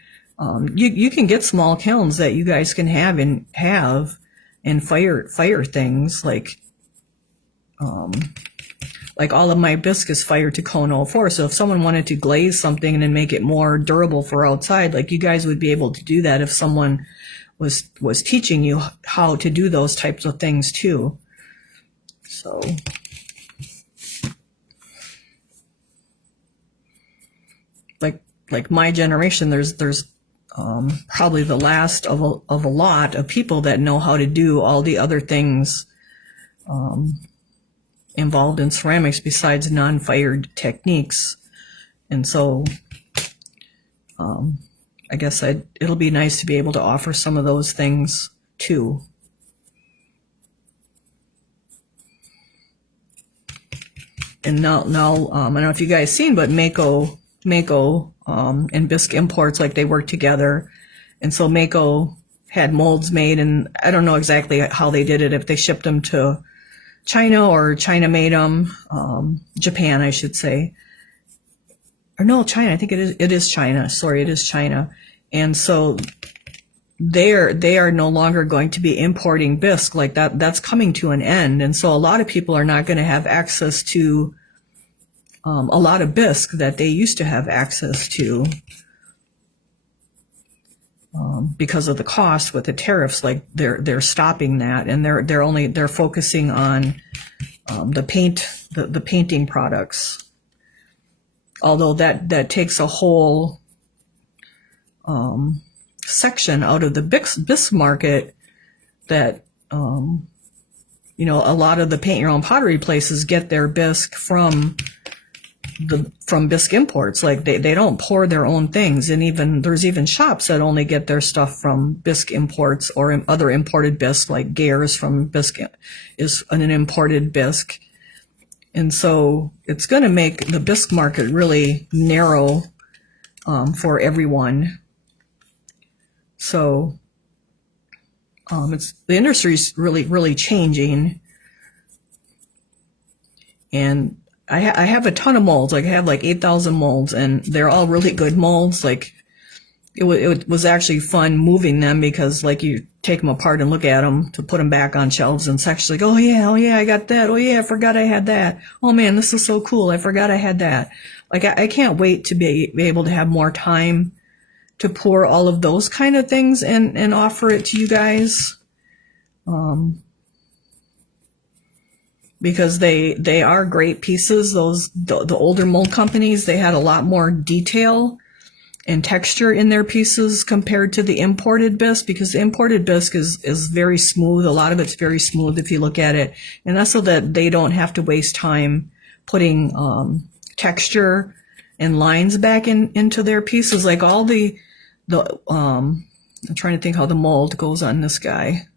you can get small kilns that you guys can have and fire things like all of my bisque is fired to cone 04. So if someone wanted to glaze something and then make it more durable for outside, like you guys would be able to do that if someone was teaching you how to do those types of things too. So, like my generation, there's probably the last of a lot of people that know how to do all the other things involved in ceramics besides non-fired techniques. And so, I guess it'll be nice to be able to offer some of those things too. And now I don't know if you guys seen, but Mako and Bisque Imports, like they work together. And so Mako had molds made, and I don't know exactly how they did it, if they shipped them to China or China made them, Japan, I should say. Or no, China, I think it is China. Sorry, it is China. And so they are no longer going to be importing bisque like that. That's coming to an end. And so a lot of people are not going to have access to a lot of bisque that they used to have access to because of the cost with the tariffs. Like they're stopping that, and they're focusing on the painting products. Although that takes a whole section out of the bisque market that, you know, a lot of the paint your own pottery places get their bisque from Bisque Imports. Like they don't pour their own things. And there's even shops that only get their stuff from Bisque Imports or other imported bisque, like Gares from Bisque is an imported bisque. And so it's going to make the bisque market really narrow for everyone. So the industry's really changing. And I have a ton of molds. Like I have like 8,000 molds, and they're all really good molds. Like it was actually fun moving them, because like you take them apart and look at them to put them back on shelves, and it's actually like, oh yeah, I got that. Oh yeah, I forgot I had that. Oh man, this is so cool. I forgot I had that. Like I can't wait to be able to have more time to pour all of those kind of things and offer it to you guys. Because they are great pieces. The older mold companies, they had a lot more detail and texture in their pieces compared to the imported bisque, because the imported bisque is very smooth. A lot of it's very smooth if you look at it. And that's so that they don't have to waste time putting texture and lines back into their pieces. Like all I'm trying to think how the mold goes on this guy.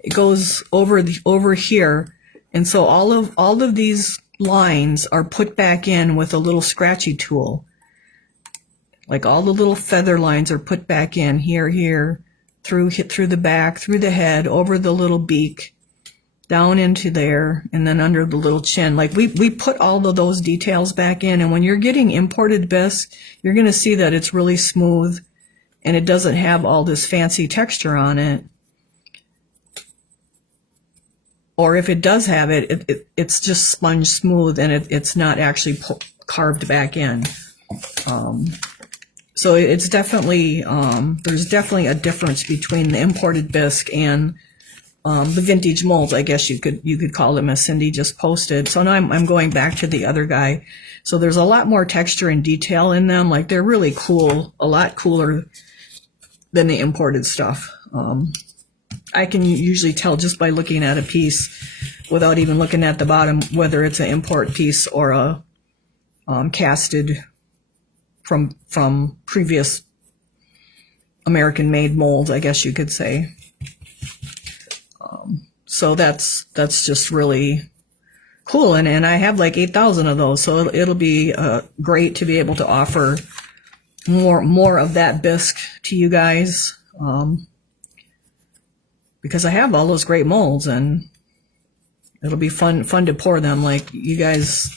It goes over here. And so all of these lines are put back in with a little scratchy tool. Like all the little feather lines are put back in here, through the back, through the head, over the little beak, down into there, and then under the little chin. Like we put all of those details back in. And when you're getting imported bisque, you're going to see that it's really smooth and it doesn't have all this fancy texture on it. Or if it does have it, it's just sponge smooth, and it's not actually carved back in. So it's definitely, there's definitely a difference between the imported bisque and the vintage molds, I guess you could call them, as Cindy just posted. So now I'm going back to the other guy. So there's a lot more texture and detail in them. Like they're really cool, a lot cooler than the imported stuff. I can usually tell just by looking at a piece without even looking at the bottom whether it's an import piece or a casted from previous American-made molds, I guess you could say. So that's just really cool, and I have like 8,000 of those, so it'll be great to be able to offer more of that bisque to you guys. Because I have all those great molds, and it'll be fun to pour them. Like you guys,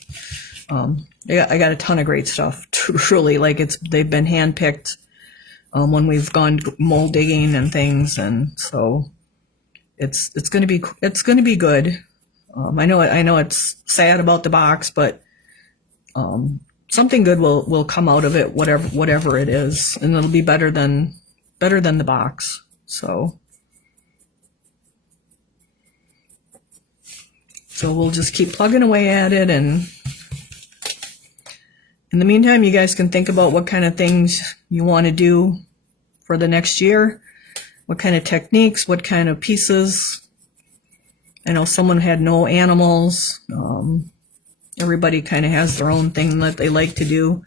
I got a ton of great stuff. Truly, like they've been handpicked when we've gone mold digging and things, and so it's gonna be good. I know it's sad about the box, but something good will come out of it, whatever it is, and it'll be better than the box. So we'll just keep plugging away at it, and in the meantime, you guys can think about what kind of things you want to do for the next year, what kind of techniques, what kind of pieces. I know someone had no animals. Everybody kind of has their own thing that they like to do,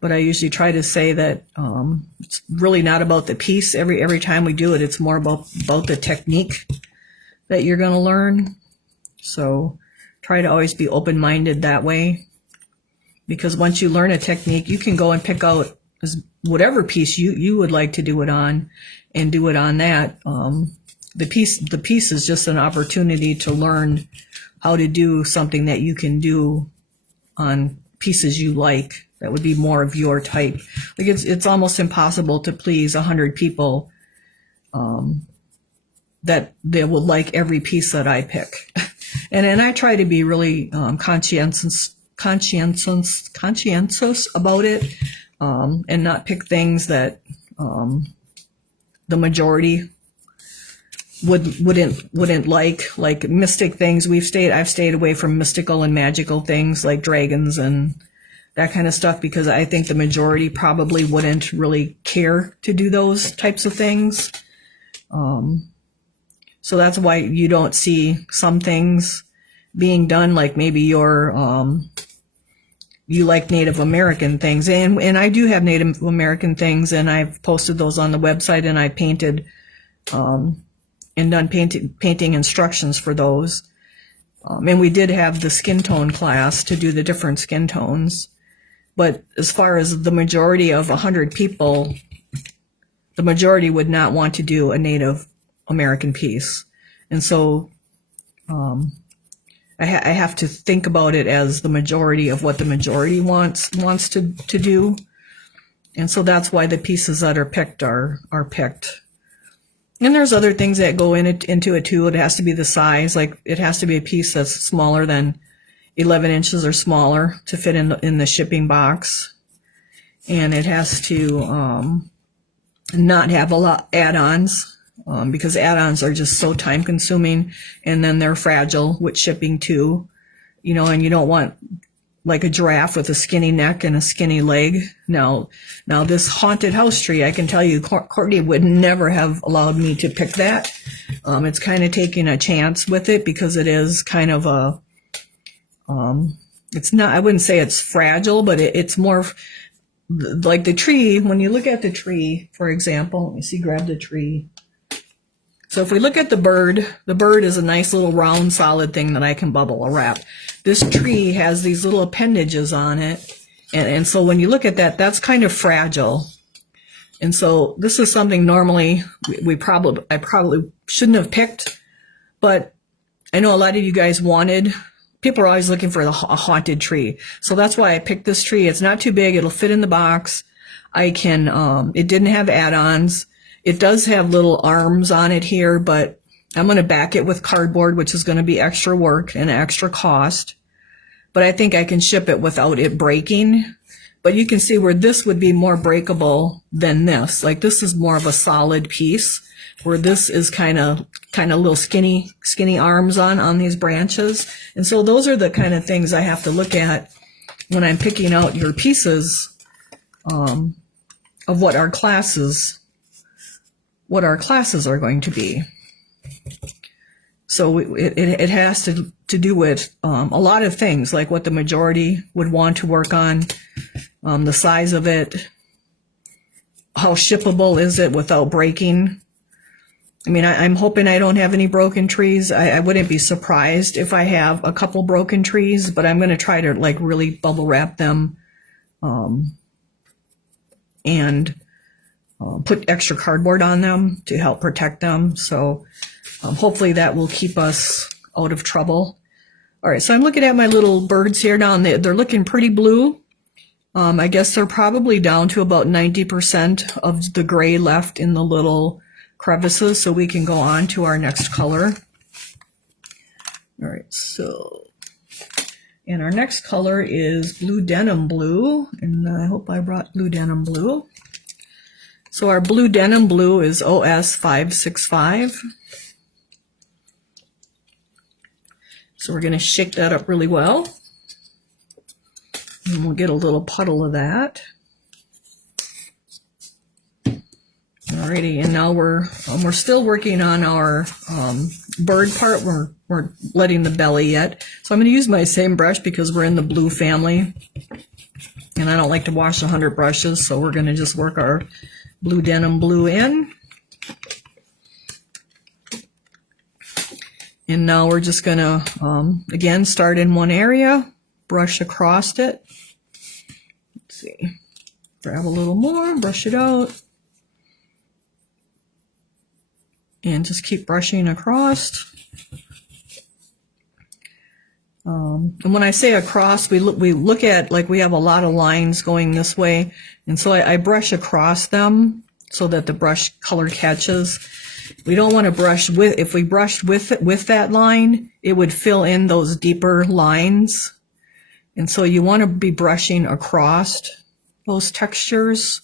but I usually try to say that it's really not about the piece. Every time we do it, it's more about the technique that you're going to learn. So try to always be open-minded that way, because once you learn a technique, you can go and pick out whatever piece you would like to do it on, and do it on that. The piece is just an opportunity to learn how to do something that you can do on pieces you like. That would be more of your type. Like it's almost impossible to please 100 people that they will like every piece that I pick. And I try to be really conscientious about it, and not pick things that the majority wouldn't like mystic things. I've stayed away from mystical and magical things like dragons and that kind of stuff, because I think the majority probably wouldn't really care to do those types of things. So that's why you don't see some things being done, like maybe you like Native American things. And I do have Native American things, and I've posted those on the website, and I painted and done painting instructions for those. And we did have the skin tone class to do the different skin tones. But as far as the majority of 100 people, the majority would not want to do a Native American piece. And so I have to think about it as the majority of what the majority wants to do. And so that's why the pieces that are picked are picked. And there's other things that go into it too. It has to be the size. Like it has to be a piece that's smaller than 11 inches or smaller to fit in the shipping box. And it has to not have a lot add-ons, because add-ons are just so time consuming, and then they're fragile with shipping too. And you don't want like a giraffe with a skinny neck and a skinny leg. Now this haunted house tree, I can tell you, Courtney would never have allowed me to pick that. It's kind of taking a chance with it, because it is kind of a, it's not, I wouldn't say it's fragile, but it's more like the tree. When you look at the tree, for example, let me see, grab the tree. So if we look at the bird is a nice little round solid thing that I can bubble or wrap. This tree has these little appendages on it. And so when you look at that, that's kind of fragile. And so this is something normally I probably shouldn't have picked, but I know a lot of you guys people are always looking for a haunted tree. So that's why I picked this tree. It's not too big. It'll fit in the box. It didn't have add-ons. It does have little arms on it here, but I'm going to back it with cardboard, which is going to be extra work and extra cost. But I think I can ship it without it breaking. But you can see where this would be more breakable than this. Like this is more of a solid piece, where this is kind of little skinny arms on these branches. And so those are the kind of things I have to look at when I'm picking out your pieces of what our classes are going to be. So it has to do with a lot of things, like what the majority would want to work on, the size of it, how shippable is it without breaking. I mean, I'm hoping I don't have any broken trees. I wouldn't be surprised if I have a couple broken trees, but I'm going to try to like really bubble wrap them and put extra cardboard on them to help protect them. So hopefully that will keep us out of trouble. All right, so I'm looking at my little birds here now, and they're looking pretty blue. I guess they're probably down to about 90% of the gray left in the little crevices, so we can go on to our next color. All right, and our next color is blue denim blue, and I hope I brought blue denim blue. So our blue denim blue is OS 565. So we're going to shake that up really well. And we'll get a little puddle of that. Alrighty, and now we're still working on our bird part. We're letting the belly yet. So I'm going to use my same brush because we're in the blue family. And I don't like to wash 100 brushes, so we're going to just work our blue denim blue in. And now we're just going to, again, start in one area, brush across it. Let's see. Grab a little more, brush it out. And just keep brushing across. And when I say across, we look at, like, we have a lot of lines going this way, and so I brush across them so that the brush color catches. We don't want to brush with, if we brushed with that line, it would fill in those deeper lines. And so you want to be brushing across those textures.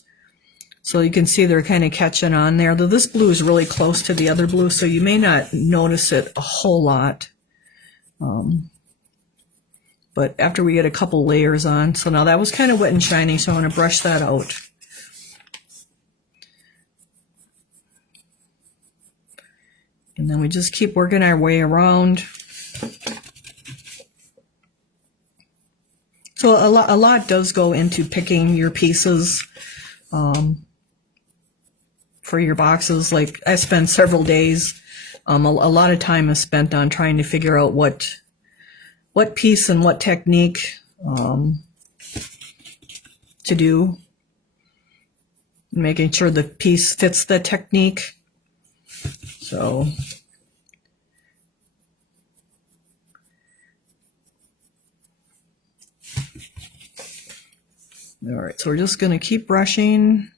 So you can see they're kind of catching on there. Though this blue is really close to the other blue, so you may not notice it a whole lot. But after we get a couple layers on, so now that was kind of wet and shiny, so I'm going to brush that out. And then we just keep working our way around. So a lot does go into picking your pieces for your boxes. Like, I spend several days, a lot of time is spent on trying to figure out what piece and what technique to do, making sure the piece fits the technique. So all right, so we're just going to keep brushing.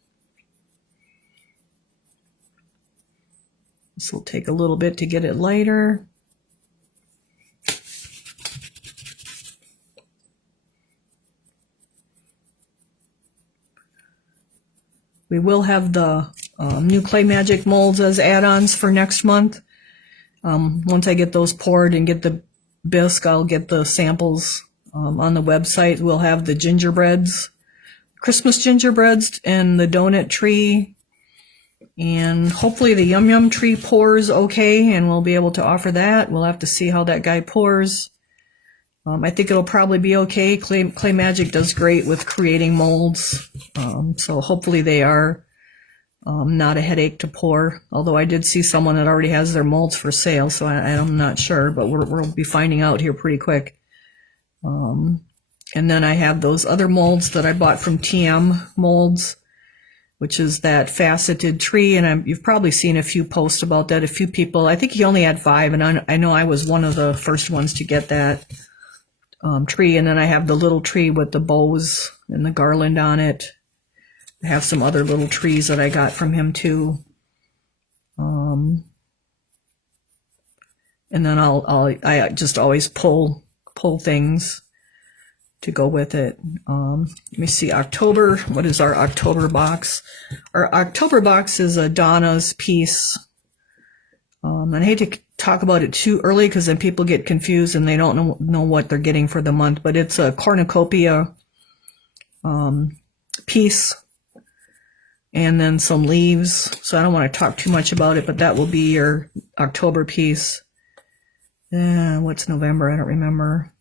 This will take a little bit to get it lighter. We will have the new Clay Magic molds as add-ons for next month. Once I get those poured and get the bisque, I'll get the samples on the website. We'll have the gingerbreads, Christmas gingerbreads, and the donut tree. And hopefully the Yum Yum tree pours okay, and we'll be able to offer that. We'll have to see how that guy pours. I think it'll probably be okay. Clay Magic does great with creating molds. So hopefully they are not a headache to pour. Although I did see someone that already has their molds for sale, so I'm not sure, but we'll be finding out here pretty quick. And then I have those other molds that I bought from TM Molds, which is that faceted tree, and you've probably seen a few posts about that. A few people, I think he only had 5, and I know I was one of the first ones to get that tree. And then I have the little tree with the bows and the garland on it. I have some other little trees that I got from him too. And then I just always pull things to go with it. Let me see, October, what is our October box? Our October box is a Donna's piece. And I hate to talk about it too early because then people get confused and they don't know what they're getting for the month, but it's a cornucopia piece and then some leaves. So I don't want to talk too much about it, but that will be your October piece. What's November? I don't remember.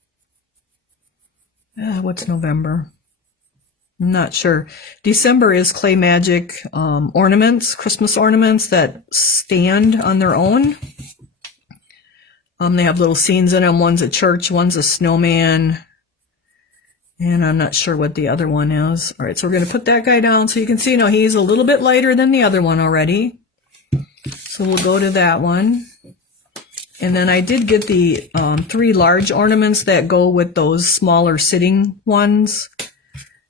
What's November? I'm not sure. December is Clay Magic ornaments, Christmas ornaments that stand on their own. They have little scenes in them. One's a church, one's a snowman, and I'm not sure what the other one is. All right, so we're going to put that guy down so you can see now he's a little bit lighter than the other one already. So we'll go to that one. And then I did get the 3 large ornaments that go with those smaller sitting ones.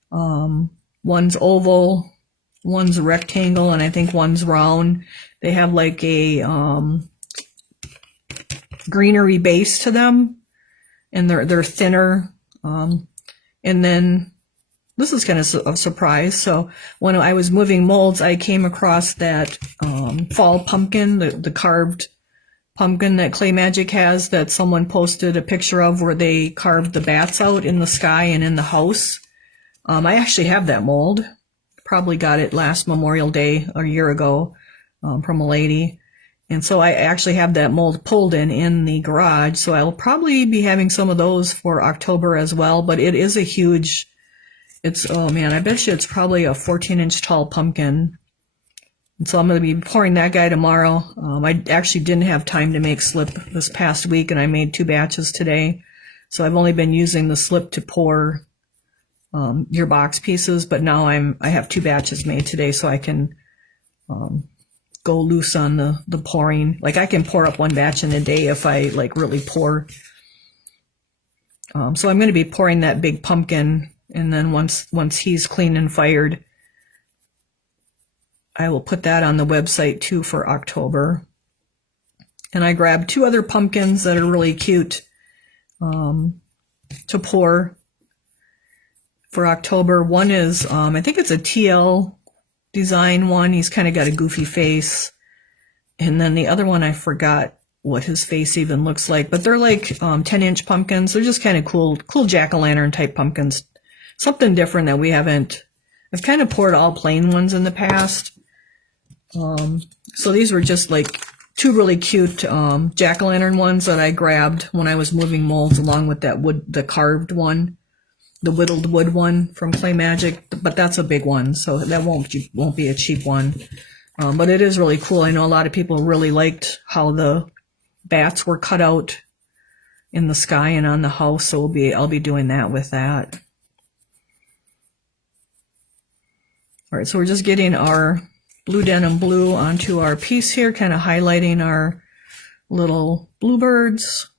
One's oval, one's a rectangle, and I think one's round. They have like a greenery base to them, and they're thinner. And then this is kind of a surprise. So when I was moving molds, I came across that fall pumpkin, the carved pumpkin that Clay Magic has, that someone posted a picture of where they carved the bats out in the sky and in the house. I actually have that mold. Probably got it last Memorial Day a year ago from a lady. And so I actually have that mold pulled in the garage. So I'll probably be having some of those for October as well. But it is a huge, oh man, I bet you it's probably a 14-inch tall pumpkin. And so I'm going to be pouring that guy tomorrow. I actually didn't have time to make slip this past week, and I made 2 batches today. So I've only been using the slip to pour your box pieces, but now I have 2 batches made today, so I can go loose on the pouring. Like I can pour up 1 batch in a day if I like really pour. So I'm going to be pouring that big pumpkin, and then once he's clean and fired, I will put that on the website too for October. And I grabbed 2 other pumpkins that are really cute to pour for October. One is, I think it's a TL design one. He's kind of got a goofy face. And then the other one, I forgot what his face even looks like, but they're like 10-inch pumpkins. They're just kind of cool jack-o'-lantern type pumpkins. Something different that we haven't. I've kind of poured all plain ones in the past. So these were just like 2 really cute jack-o'-lantern ones that I grabbed when I was moving molds, along with that wood, the carved one, the whittled wood one from Clay Magic. But that's a big one, so that won't be a cheap one. But it is really cool. I know a lot of people really liked how the bats were cut out in the sky and on the house, so I'll be doing that with that. All right, so we're just getting our blue denim blue onto our piece here, kind of highlighting our little bluebirds.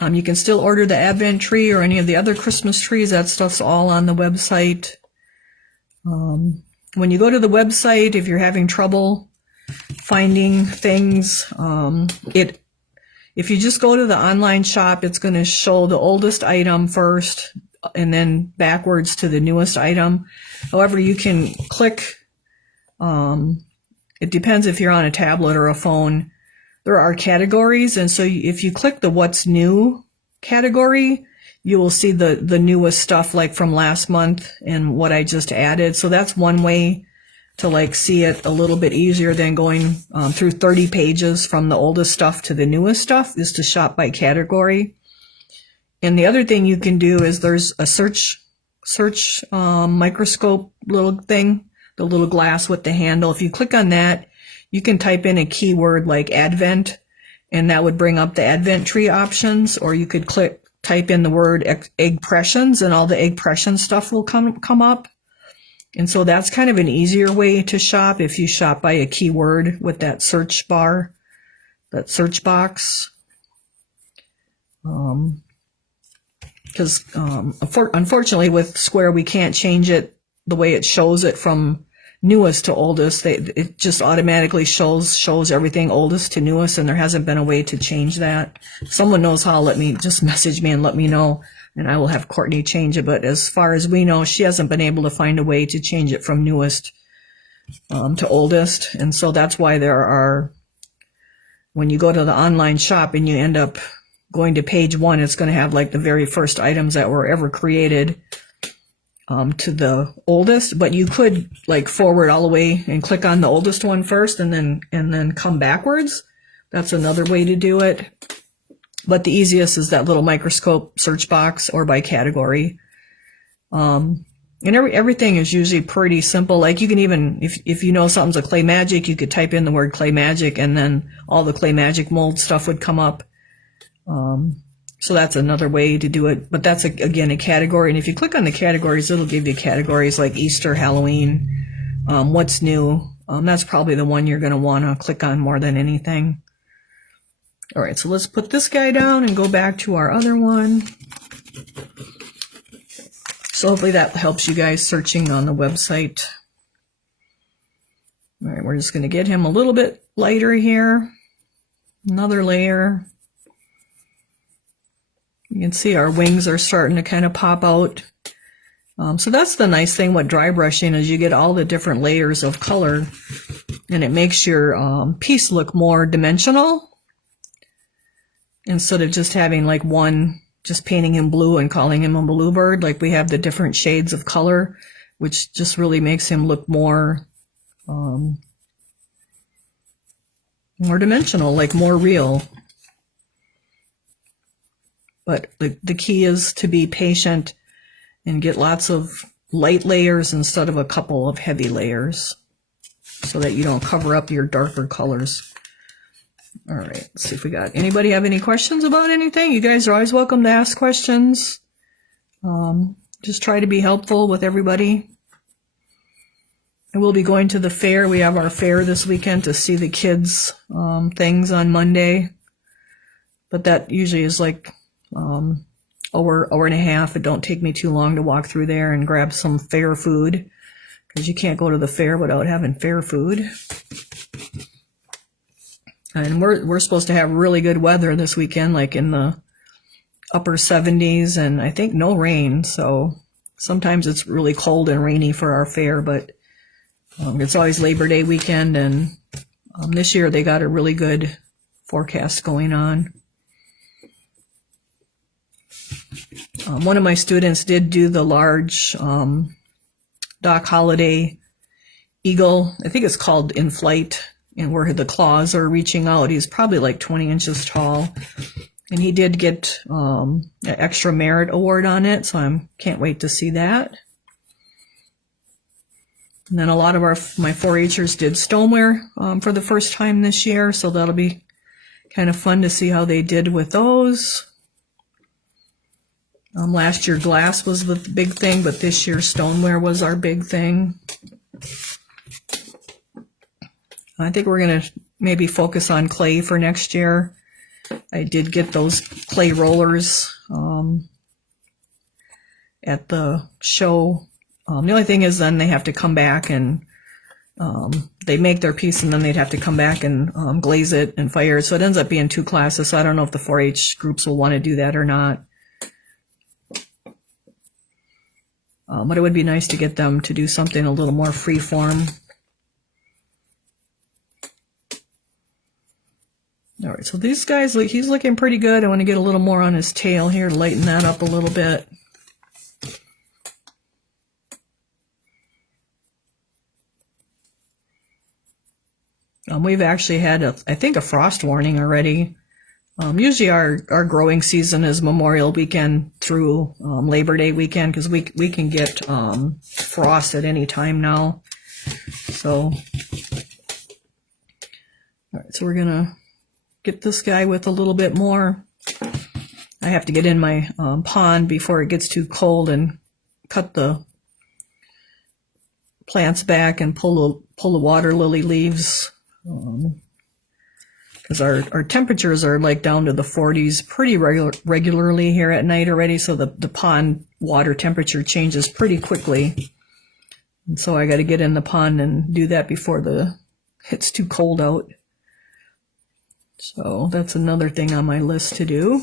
You can still order the Advent tree or any of the other Christmas trees. That stuff's all on the website. When you go to the website, if you're having trouble finding things, if you just go to the online shop, it's going to show the oldest item first and then backwards to the newest item. However, you can click, it depends if you're on a tablet or a phone. There are categories, and so if you click the what's new category, you will see the newest stuff like from last month and what I just added. So that's one way to like see it a little bit easier than going through 30 pages from the oldest stuff to the newest stuff, is to shop by category. And the other thing you can do is there's a search microscope little thing, the little glass with the handle. If you click on that, you can type in a keyword like Advent, and that would bring up the Advent tree options. Or you could type in the word eggpressions, and all the eggpression stuff will come up. And so that's kind of an easier way to shop if you shop by a keyword with that search bar, that search box. Because unfortunately with Square, we can't change it the way it shows it from newest to oldest. It just automatically shows everything oldest to newest, and there hasn't been a way to change that. If someone knows how, just message me and let me know, and I will have Courtney change it. But as far as we know, she hasn't been able to find a way to change it from newest to oldest. And so that's why when you go to the online shop and you end up going to page 1, it's going to have like the very first items that were ever created to the oldest. But you could like forward all the way and click on the oldest one first and then come backwards. That's another way to do it. But the easiest is that little microscope search box, or by category. And everything is usually pretty simple. Like you can even, if you know something's a Clay Magic, you could type in the word Clay Magic, and then all the Clay Magic mold stuff would come up. So that's another way to do it. But that's, again, a category. And if you click on the categories, it'll give you categories like Easter, Halloween, what's new. That's probably the one you're going to want to click on more than anything. All right, so let's put this guy down and go back to our other one. So hopefully that helps you guys searching on the website. All right, we're just going to get him a little bit lighter here. Another layer. You can see our wings are starting to kind of pop out. So that's the nice thing with dry brushing, is you get all the different layers of color, and it makes your piece look more dimensional, instead of just having like one, just painting him blue and calling him a bluebird. Like we have the different shades of color, which just really makes him look more dimensional, like more real. But the key is to be patient and get lots of light layers instead of a couple of heavy layers, so that you don't cover up your darker colors. All right, let's see if we got anybody have any questions about anything. You guys are always welcome to ask questions. Just try to be helpful with everybody. I will be going to the fair. We have our fair this weekend to see the kids' things on Monday. But that usually is like hour and a half. It don't take me too long to walk through there and grab some fair food, because you can't go to the fair without having fair food. And we're supposed to have really good weather this weekend, like in the upper 70s, and I think no rain. So sometimes it's really cold and rainy for our fair, but it's always Labor Day weekend, and this year they got a really good forecast going on. One of my students did do the large Doc Holliday eagle. I think it's called In Flight, and where the claws are reaching out. He's probably like 20 inches tall. And he did get an extra merit award on it, so I can't wait to see that. And then a lot of my 4-Hers did stoneware for the first time this year, so that'll be kind of fun to see how they did with those. Last year glass was the big thing, but this year stoneware was our big thing. I think we're going to maybe focus on clay for next year. I did get those clay rollers at the show. The only thing is then they have to come back and they make their piece, and then they'd have to come back and glaze it and fire it. So it ends up being 2 classes. So I don't know if the 4-H groups will want to do that or not. But it would be nice to get them to do something a little more free form. All right, so these guys, he's looking pretty good. I want to get a little more on his tail here to lighten that up a little bit. We've actually had, I think, a frost warning already. Usually our growing season is Memorial Weekend through Labor Day weekend, because we can get frost at any time now. So, all right, so we're going to get this guy with a little bit more. I have to get in my pond before it gets too cold and cut the plants back and pull the water lily leaves, because our temperatures are like down to the 40s pretty regularly here at night already, so the pond water temperature changes pretty quickly. And so I got to get in the pond and do that before it's too cold out. So that's another thing on my list to do.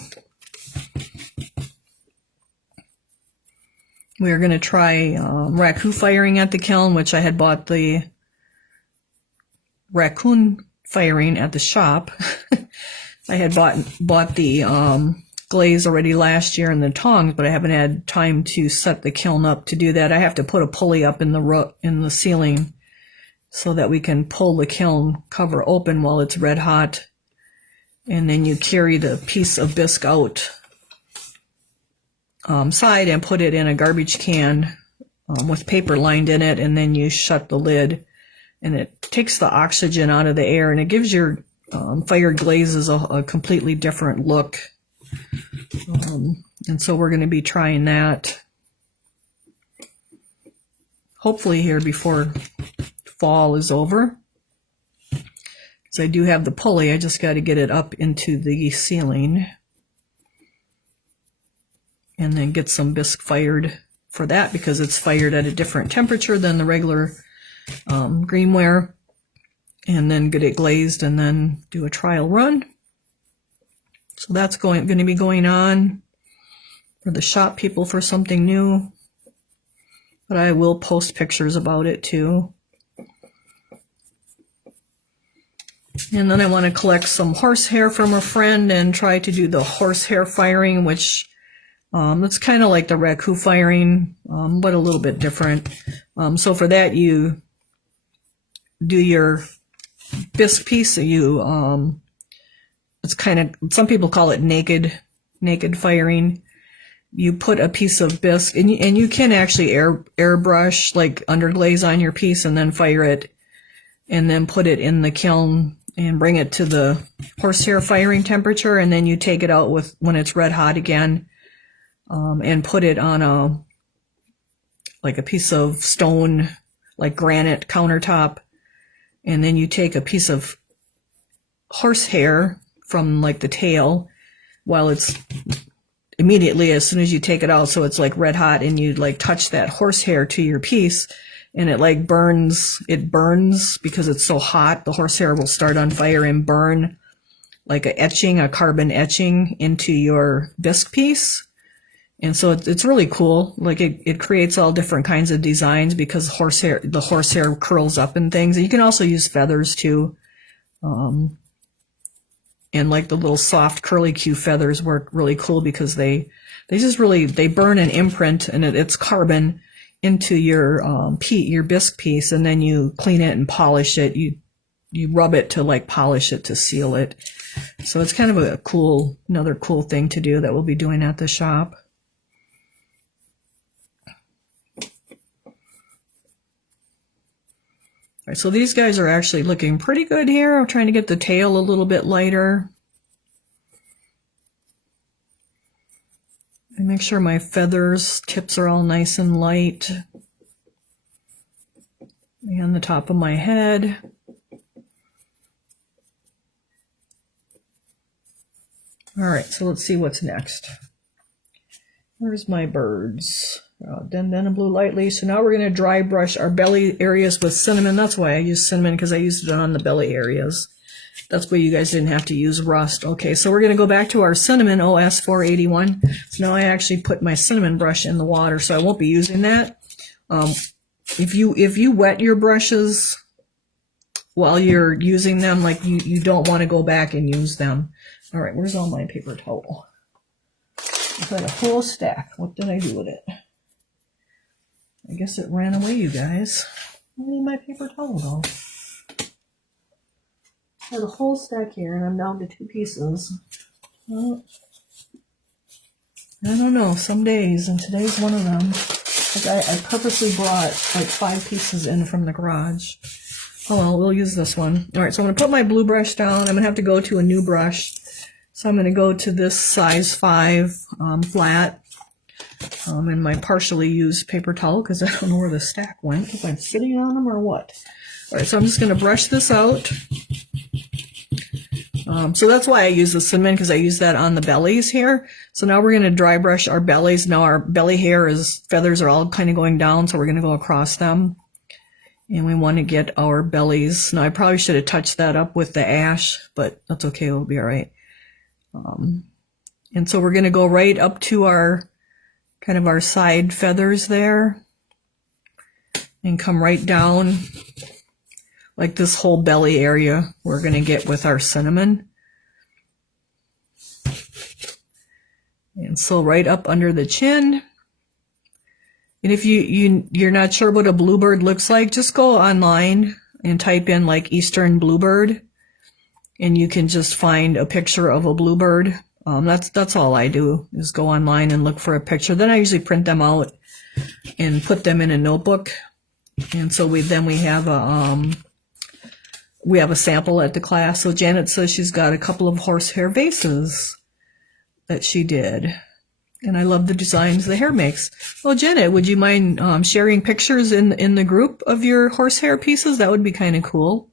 We are going to try raccoon firing at the kiln, which I had bought the raccoon firing at the shop. I had bought the glaze already last year and the tongs, but I haven't had time to set the kiln up to do that. I have to put a pulley up in the ceiling so that we can pull the kiln cover open while it's red hot. And then you carry the piece of bisque out side and put it in a garbage can with paper lined in it, and then you shut the lid, and it takes the oxygen out of the air, and it gives your fired glazes a completely different look. And so we're going to be trying that hopefully here before fall is over. So I do have the pulley, I just got to get it up into the ceiling and then get some bisque fired for that, because it's fired at a different temperature than the regular greenware, and then get it glazed and then do a trial run. So that's going to be going on for the shop people for something new, but I will post pictures about it too. And then I want to collect some horsehair from a friend and try to do the horsehair firing, which it's kind of like the raccoon firing, but a little bit different. So for that, you do your bisque piece. So you, it's kind of, some people call it naked firing. You put a piece of bisque, and you can actually airbrush, like underglaze on your piece and then fire it, and then put it in the kiln and bring it to the horsehair firing temperature, and then you take it out with when it's red hot again, and put it on a piece of stone, like granite countertop, and then you take a piece of horsehair from like the tail while it's immediately as soon as you take it out, so it's like red hot, and you like touch that horsehair to your piece, and it like burns. It burns because it's so hot. The horsehair will start on fire and burn like a carbon etching into your bisque piece. And so it's really cool. Like it creates all different kinds of designs because the horsehair curls up and things. And you can also use feathers too. And like the little soft curly Q feathers work really cool because they burn an imprint, and it's carbon into your bisque piece, and then you clean it and polish it. You rub it to like polish it to seal it. So it's kind of another cool thing to do that we'll be doing at the shop. All right, so these guys are actually looking pretty good here. I'm trying to get the tail a little bit lighter. And make sure my feathers tips are all nice and light. And the top of my head. All right, so let's see what's next. Where's my birds? Denim blue lightly. So now we're going to dry brush our belly areas with cinnamon. That's why I use cinnamon, because I used it on the belly areas. That's why you guys didn't have to use rust. Okay, so we're going to go back to our cinnamon OS 481. So now I actually put my cinnamon brush in the water, so I won't be using that. If you wet your brushes while you're using them, like you don't want to go back and use them. All right, where's all my paper towel? I've got a full stack. What did I do with it? I guess it ran away, you guys. Where did my paper towel go? I have a whole stack here, and I'm down to 2 pieces. Well, I don't know, some days, and today's one of them. Like I purposely brought like 5 pieces in from the garage. Oh well, we'll use this one. All right, so I'm going to put my blue brush down. I'm going to have to go to a new brush. So I'm going to go to this size 5 flat. And my partially used paper towel, because I don't know where the stack went, if I'm sitting on them or what. All right, so I'm just going to brush this out. So that's why I use the cinnamon, because I use that on the bellies here. So now we're going to dry brush our bellies. Now our belly hair feathers are all kind of going down, so we're going to go across them. And we want to get our bellies. Now I probably should have touched that up with the ash, but that's okay, we'll be all right. And so we're going to go right up to our side feathers there, and come right down like this whole belly area we're going to get with our cinnamon. And so right up under the chin. And if you're not sure what a bluebird looks like, just go online and type in like Eastern bluebird, and you can just find a picture of a bluebird. That's all I do, is go online and look for a picture. Then I usually print them out and put them in a notebook. And so we have a sample at the class. So Janet says she's got a couple of horsehair vases that she did. And I love the designs the hair makes. Well, Janet, would you mind sharing pictures in the group of your horsehair pieces? That would be kind of cool.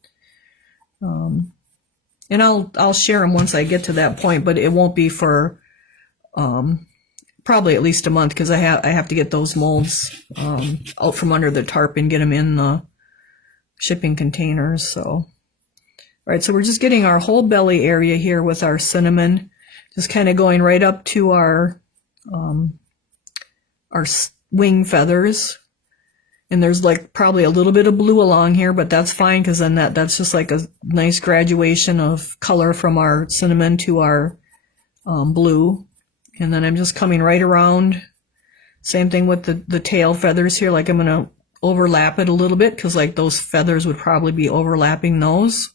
And I'll share them once I get to that point, but it won't be for probably at least a month, because I have to get those molds out from under the tarp and get them in the shipping containers. So, all right, so we're just getting our whole belly area here with our cinnamon, just kind of going right up to our wing feathers. And there's like probably a little bit of blue along here, but that's fine, because then that's just like a nice graduation of color from our cinnamon to our blue. And then I'm just coming right around. Same thing with the tail feathers here. Like I'm going to overlap it a little bit, because like those feathers would probably be overlapping those.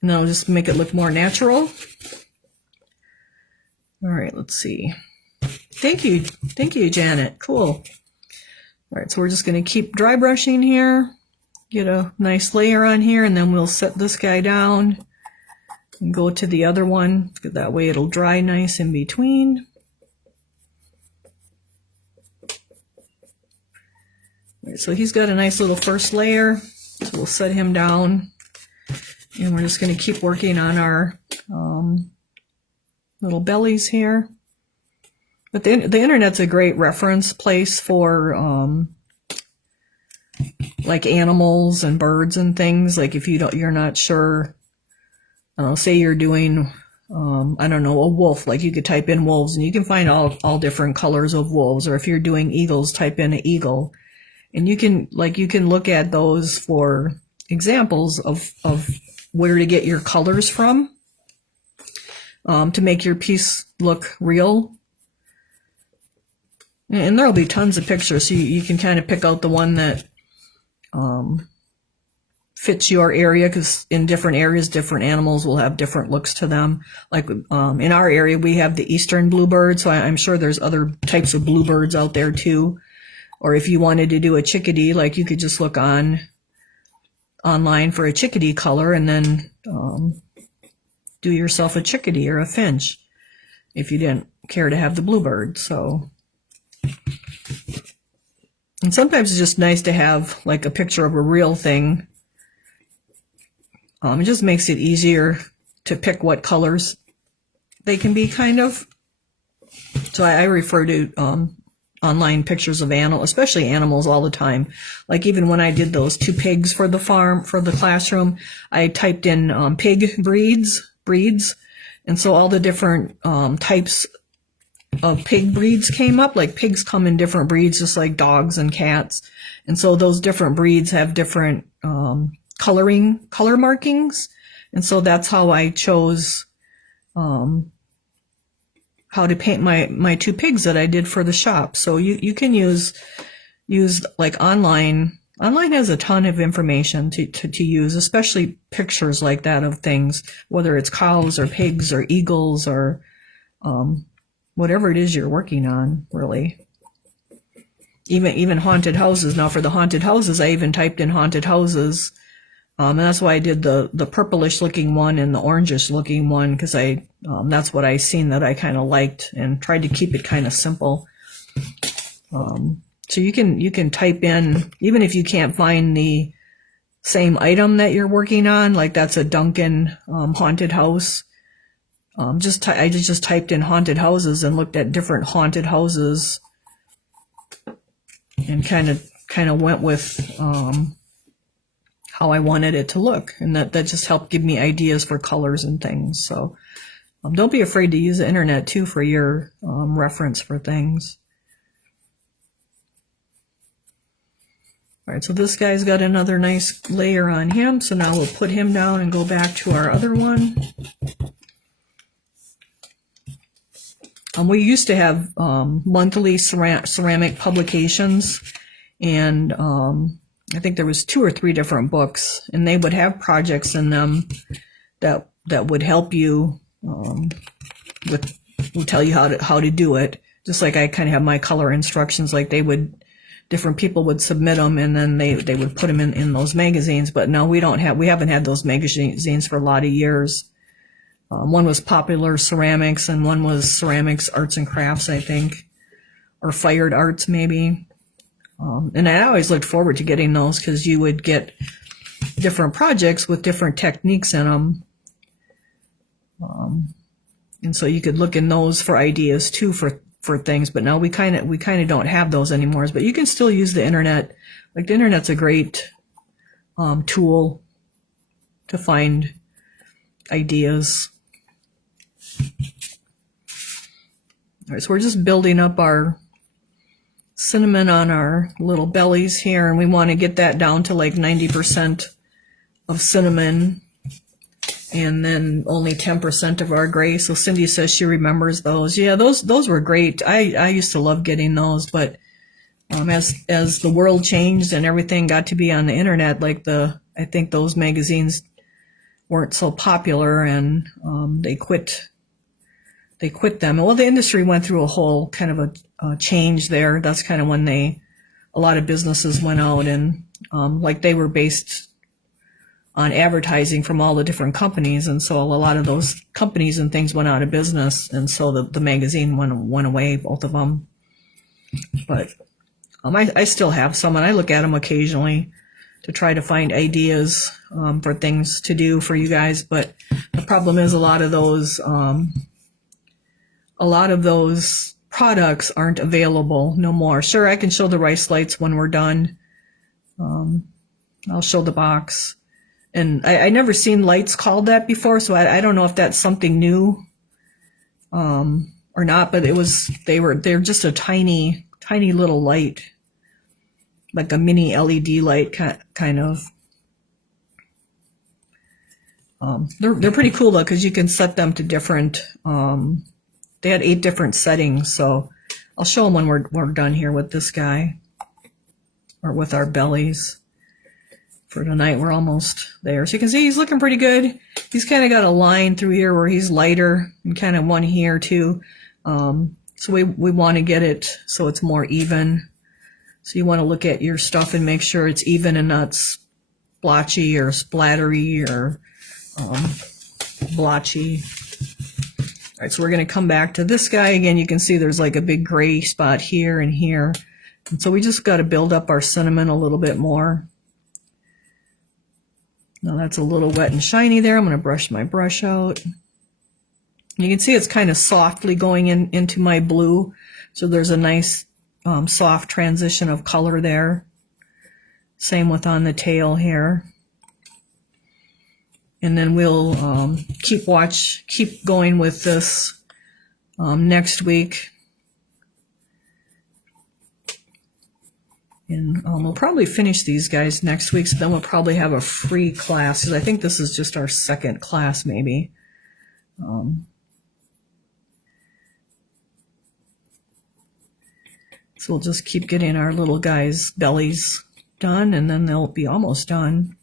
And then I'll just make it look more natural. All right, let's see. Thank you, Janet. Cool. All right, so we're just going to keep dry brushing here, get a nice layer on here, and then we'll set this guy down and go to the other one. That way it'll dry nice in between. Right, so he's got a nice little first layer. So we'll set him down. And we're just going to keep working on our little bellies here. But the internet's a great reference place for like animals and birds and things. Like if you're not sure, say you're doing, I don't know, a wolf, like you could type in wolves and you can find all different colors of wolves. Or if you're doing eagles, type in an eagle. And you can look at those for examples of where to get your colors from to make your piece look real. And there'll be tons of pictures, so you can kind of pick out the one that fits your area, because in different areas, different animals will have different looks to them. Like in our area, we have the eastern bluebird, so I'm sure there's other types of bluebirds out there too. Or if you wanted to do a chickadee, like you could just look online for a chickadee color and then do yourself a chickadee or a finch if you didn't care to have the bluebird. So, and sometimes it's just nice to have like a picture of a real thing. It just makes it easier to pick what colors they can be, kind of. So I refer to online pictures of animals, especially animals, all the time. Like even when I did those 2 pigs for the farm, for the classroom, I typed in pig breeds, and so all the different types of pig breeds came up. Like pigs come in different breeds, just like dogs and cats, and so those different breeds have different color markings, and so that's how I chose how to paint my 2 pigs that I did for the shop. So you can use like online. Online has a ton of information to use, especially pictures like that of things, whether it's cows or pigs or eagles or whatever it is you're working on, really. Even haunted houses. Now for the haunted houses, I even typed in haunted houses. And that's why I did the purplish looking one and the orangish looking one, because that's what I seen that I kind of liked, and tried to keep it kind of simple. So you can type in, even if you can't find the same item that you're working on, like that's a Duncan haunted house. I just typed in haunted houses and looked at different haunted houses and kind of went with how I wanted it to look, and that just helped give me ideas for colors and things. So don't be afraid to use the internet too for your reference for things. All right, so this guy's got another nice layer on him, so now we'll put him down and go back to our other one. We used to have monthly ceramic publications, and I think there was 2 or 3 different books, and they would have projects in them that would help you will tell you how to do it. Just like I kind of have my color instructions, like different people would submit them, and then they would put them in those magazines. But no, we haven't had those magazines for a lot of years. One was Popular Ceramics, and one was Ceramics Arts and Crafts, I think, or Fired Arts maybe. And I always looked forward to getting those, because you would get different projects with different techniques in them. And so you could look in those for ideas too for things. But now we kind of don't have those anymore. But you can still use the internet. Like the internet's a great tool to find ideas. All right, so we're just building up our cinnamon on our little bellies here, and we want to get that down to like 90% of cinnamon and then only 10% of our gray. So Cindy says she remembers those. Yeah, those were great. I used to love getting those, but as the world changed and everything got to be on the internet, like I think those magazines weren't so popular, and they quit them. Well, the industry went through a whole kind of a change there. That's kind of when a lot of businesses went out and like they were based on advertising from all the different companies, and so a lot of those companies and things went out of business, and so the magazine went away, both of them. But I still have some, and I look at them occasionally to try to find ideas for things to do for you guys. But the problem is a lot of those products aren't available no more. Sure, I can show the rice lights when we're done. I'll show the box. And I never seen lights called that before, so I don't know if that's something new or not. But they're just a tiny little light, like a mini LED light kind of. They're pretty cool though, because you can set them to different. They had 8 different settings, so I'll show them when we're done here with this guy, or with our bellies. For tonight, we're almost there. So you can see he's looking pretty good. He's kind of got a line through here where he's lighter, and kind of one here too. So we want to get it so it's more even. So you want to look at your stuff and make sure it's even and not splotchy or splattery or blotchy. All right, so we're going to come back to this guy again. You can see there's like a big gray spot here and here. And so we just got to build up our cinnamon a little bit more. Now that's a little wet and shiny there. I'm going to brush my brush out. You can see it's kind of softly going into my blue. So there's a nice soft transition of color there. Same with on the tail here. And then we'll keep going with this next week. And we'll probably finish these guys next week, so then we'll probably have a free class, because I think this is just our second class maybe. So we'll just keep getting our little guys' bellies done, and then they'll be almost done.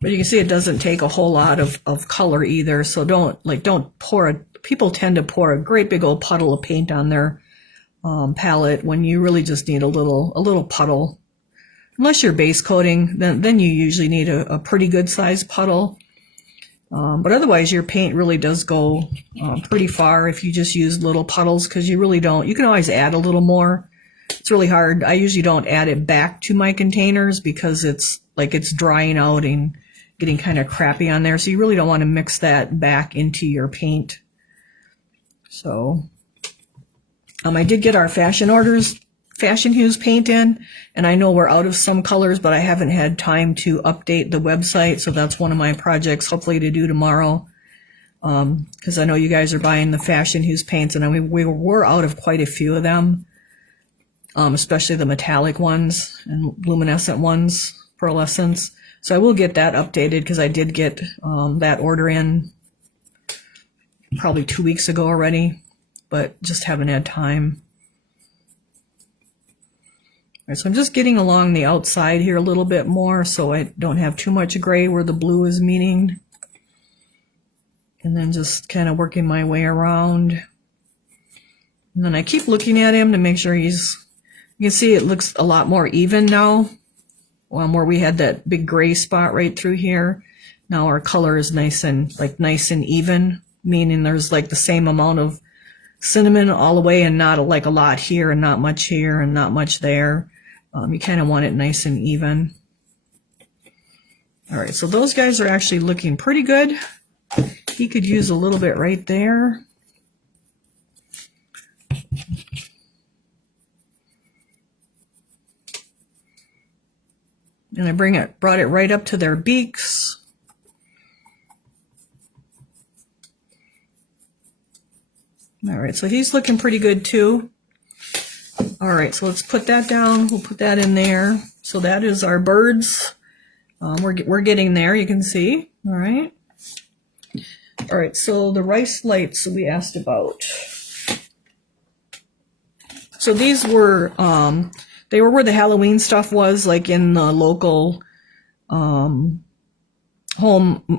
But you can see it doesn't take a whole lot of color either, so don't pour people tend to pour a great big old puddle of paint on their palette when you really just need a little puddle. Unless you're base coating, then you usually need a pretty good sized puddle. But otherwise your paint really does go pretty far if you just use little puddles, because you really don't. You can always add a little more. It's really hard. I usually don't add it back to my containers because it's drying out and getting kind of crappy on there. So you really don't want to mix that back into your paint. So I did get our Fashion Hues paint in, and I know we're out of some colors, but I haven't had time to update the website, so that's one of my projects hopefully to do tomorrow, because I know you guys are buying the Fashion Hues paints, and we were out of quite a few of them, especially the metallic ones and luminescent ones, pearlescents. So I will get that updated, because I did get that order in probably 2 weeks ago already, but just haven't had time. All right, so I'm just getting along the outside here a little bit more so I don't have too much gray where the blue is meeting. And then just kind of working my way around. And then I keep looking at him to make sure you can see it looks a lot more even now. Where we had that big gray spot right through here. Now our color is nice and even, meaning there's like the same amount of cinnamon all the way, and not like a lot here and not much here and not much there. You kind of want it nice and even. All right, so those guys are actually looking pretty good. He could use a little bit right there. And I brought it right up to their beaks. All right, so he's looking pretty good too. All right, so let's put that down. We'll put that in there. So that is our birds. We're getting there, you can see. All right. All right, so the rice lights we asked about. So these were, they were where the Halloween stuff was, like in the local home,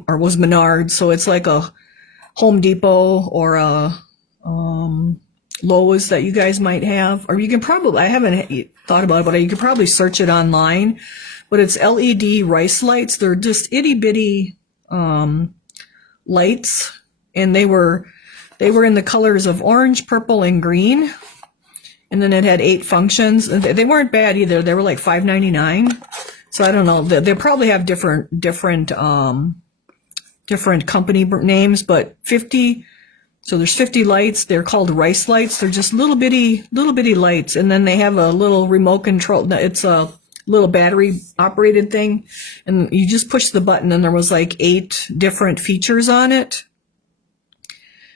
or was Menards. So it's like a Home Depot or a lows that you guys might have, or you can probably, I haven't thought about it, but you could probably search it online. But it's LED rice lights. They're just itty bitty lights, and they were in the colors of orange, purple, and green. And then it had 8 functions. They weren't bad either. They were like $5.99. So I don't know. They probably have different company names, but 50. So there's 50 lights. They're called rice lights. They're just little bitty lights. And then they have a little remote control. It's a little battery operated thing. And you just push the button, and there was like 8 different features on it.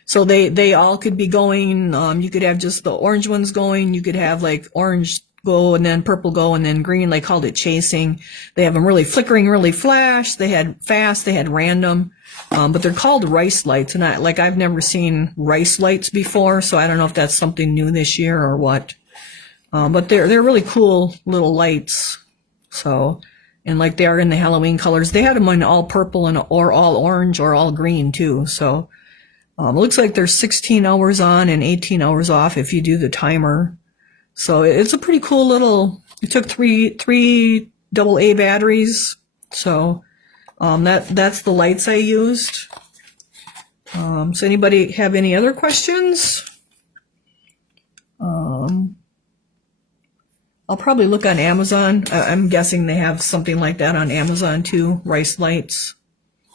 So they all could be going. You could have just the orange ones going. You could have like orange go and then purple go and then green. They called it chasing. They have them really flickering, really flash. They had fast. They had random. But they're called rice lights, and I've never seen rice lights before, so I don't know if that's something new this year or what. But they're really cool little lights. So, and like they are in the Halloween colors. They had them in all purple or all orange or all green too. So, it looks like there's 16 hours on and 18 hours off if you do the timer. So it's a pretty cool little. It took three AA batteries. So. That's the lights I used. So anybody have any other questions? I'll probably look on Amazon. I'm guessing they have something like that on Amazon too, rice lights.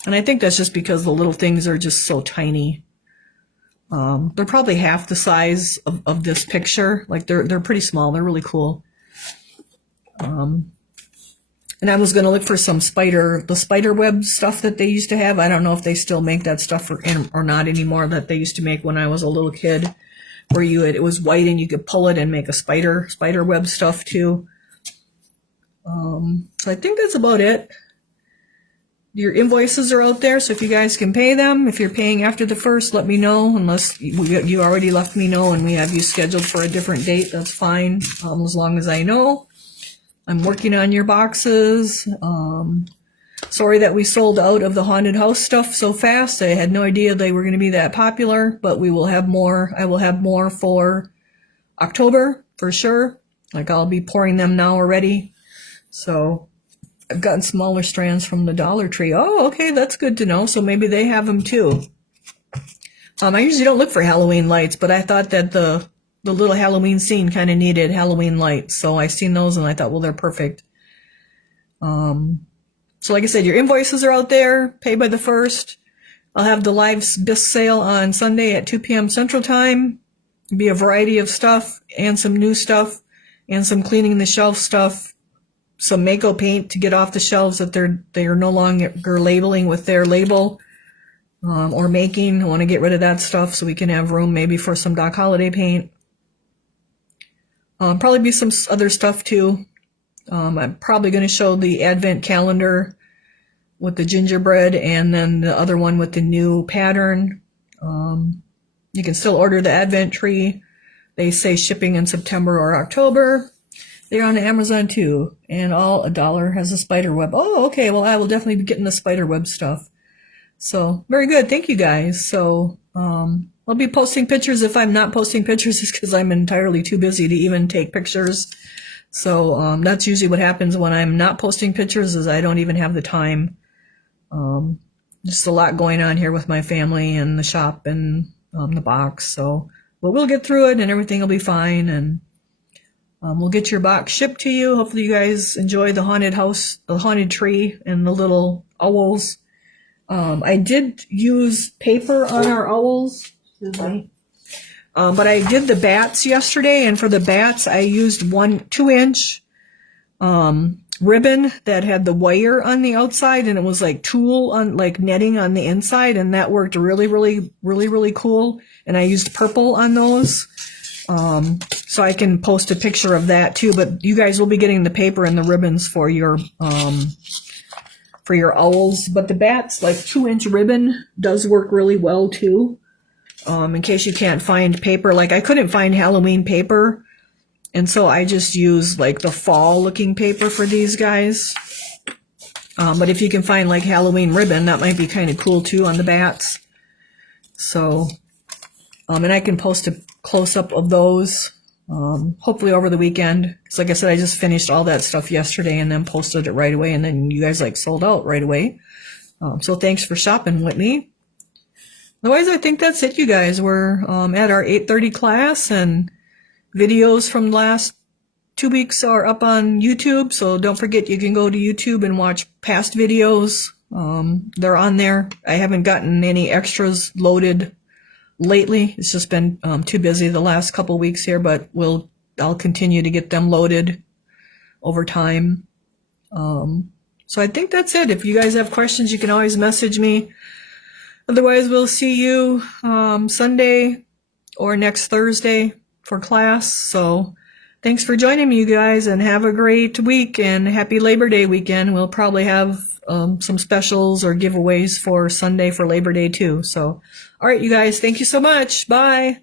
And I think that's just because the little things are just so tiny. They're probably half the size of this picture. Like they're pretty small. They're really cool. And I was going to look for the spider web stuff that they used to have. I don't know if they still make that stuff or not anymore, that they used to make when I was a little kid, where it was white and you could pull it and make a spider web stuff too. So I think that's about it. Your invoices are out there, so if you guys can pay them, if you're paying after the 1st, let me know. Unless you already left me know and we have you scheduled for a different date, that's fine, as long as I know. I'm working on your boxes. Sorry that we sold out of the haunted house stuff so fast. I had no idea they were going to be that popular, but we will have more. I will have more for October for sure. Like I'll be pouring them now already. So I've gotten smaller strands from the Dollar Tree. Oh, okay, that's good to know. So maybe they have them too. I usually don't look for Halloween lights, but I thought that the little Halloween scene kind of needed Halloween lights. So I seen those and I thought, well, they're perfect. So like I said, your invoices are out there. Pay by the 1st. I'll have the live bisque sale on Sunday at 2 p.m. Central Time. It'll be a variety of stuff and some new stuff and some cleaning the shelf stuff. Some Mako paint to get off the shelves that they are no longer labeling with their label. Or making. I want to get rid of that stuff so we can have room maybe for some Doc Holliday paint. Probably be some other stuff too. I'm probably going to show the Advent calendar with the gingerbread and then the other one with the new pattern. You can still order the Advent tree. They say shipping in September or October. They're on Amazon too. And all $1 has a spider web. Oh, okay. Well, I will definitely be getting the spider web stuff. So very good. Thank you guys. So, I'll be posting pictures. If I'm not posting pictures, it's because I'm entirely too busy to even take pictures. So that's usually what happens when I'm not posting pictures, is I don't even have the time. Just a lot going on here with my family and the shop and the box. So, but we'll get through it and everything will be fine. And we'll get your box shipped to you. Hopefully you guys enjoy the haunted house, the haunted tree, and the little owls. I did use paper on our owls. But I did the bats yesterday, and for the bats, I used 2-inch ribbon that had the wire on the outside, and it was like tulle on, like netting on the inside, and that worked really cool. And I used purple on those. So I can post a picture of that too, but you guys will be getting the paper and the ribbons for your owls. But the bats, like 2-inch ribbon does work really well too. In case you can't find paper, like I couldn't find Halloween paper, and so I just used like the fall looking paper for these guys. But if you can find like Halloween ribbon, that might be kind of cool too on the bats. So, and I can post close-up of those, hopefully over the weekend. Because like I said, I just finished all that stuff yesterday and then posted it right away, and then you guys like sold out right away. So thanks for shopping with me. Otherwise, I think that's it, you guys. We're at our 8:30 class, and videos from the last 2 weeks are up on YouTube. So don't forget, you can go to YouTube and watch past videos. They're on there. I haven't gotten any extras loaded lately. It's just been too busy the last couple weeks here, but I'll continue to get them loaded over time. So I think that's it. If you guys have questions, you can always message me. Otherwise, we'll see you Sunday or next Thursday for class. So thanks for joining me, you guys, and have a great week and happy Labor Day weekend. We'll probably have some specials or giveaways for Sunday for Labor Day too. So, all right, you guys, thank you so much. Bye.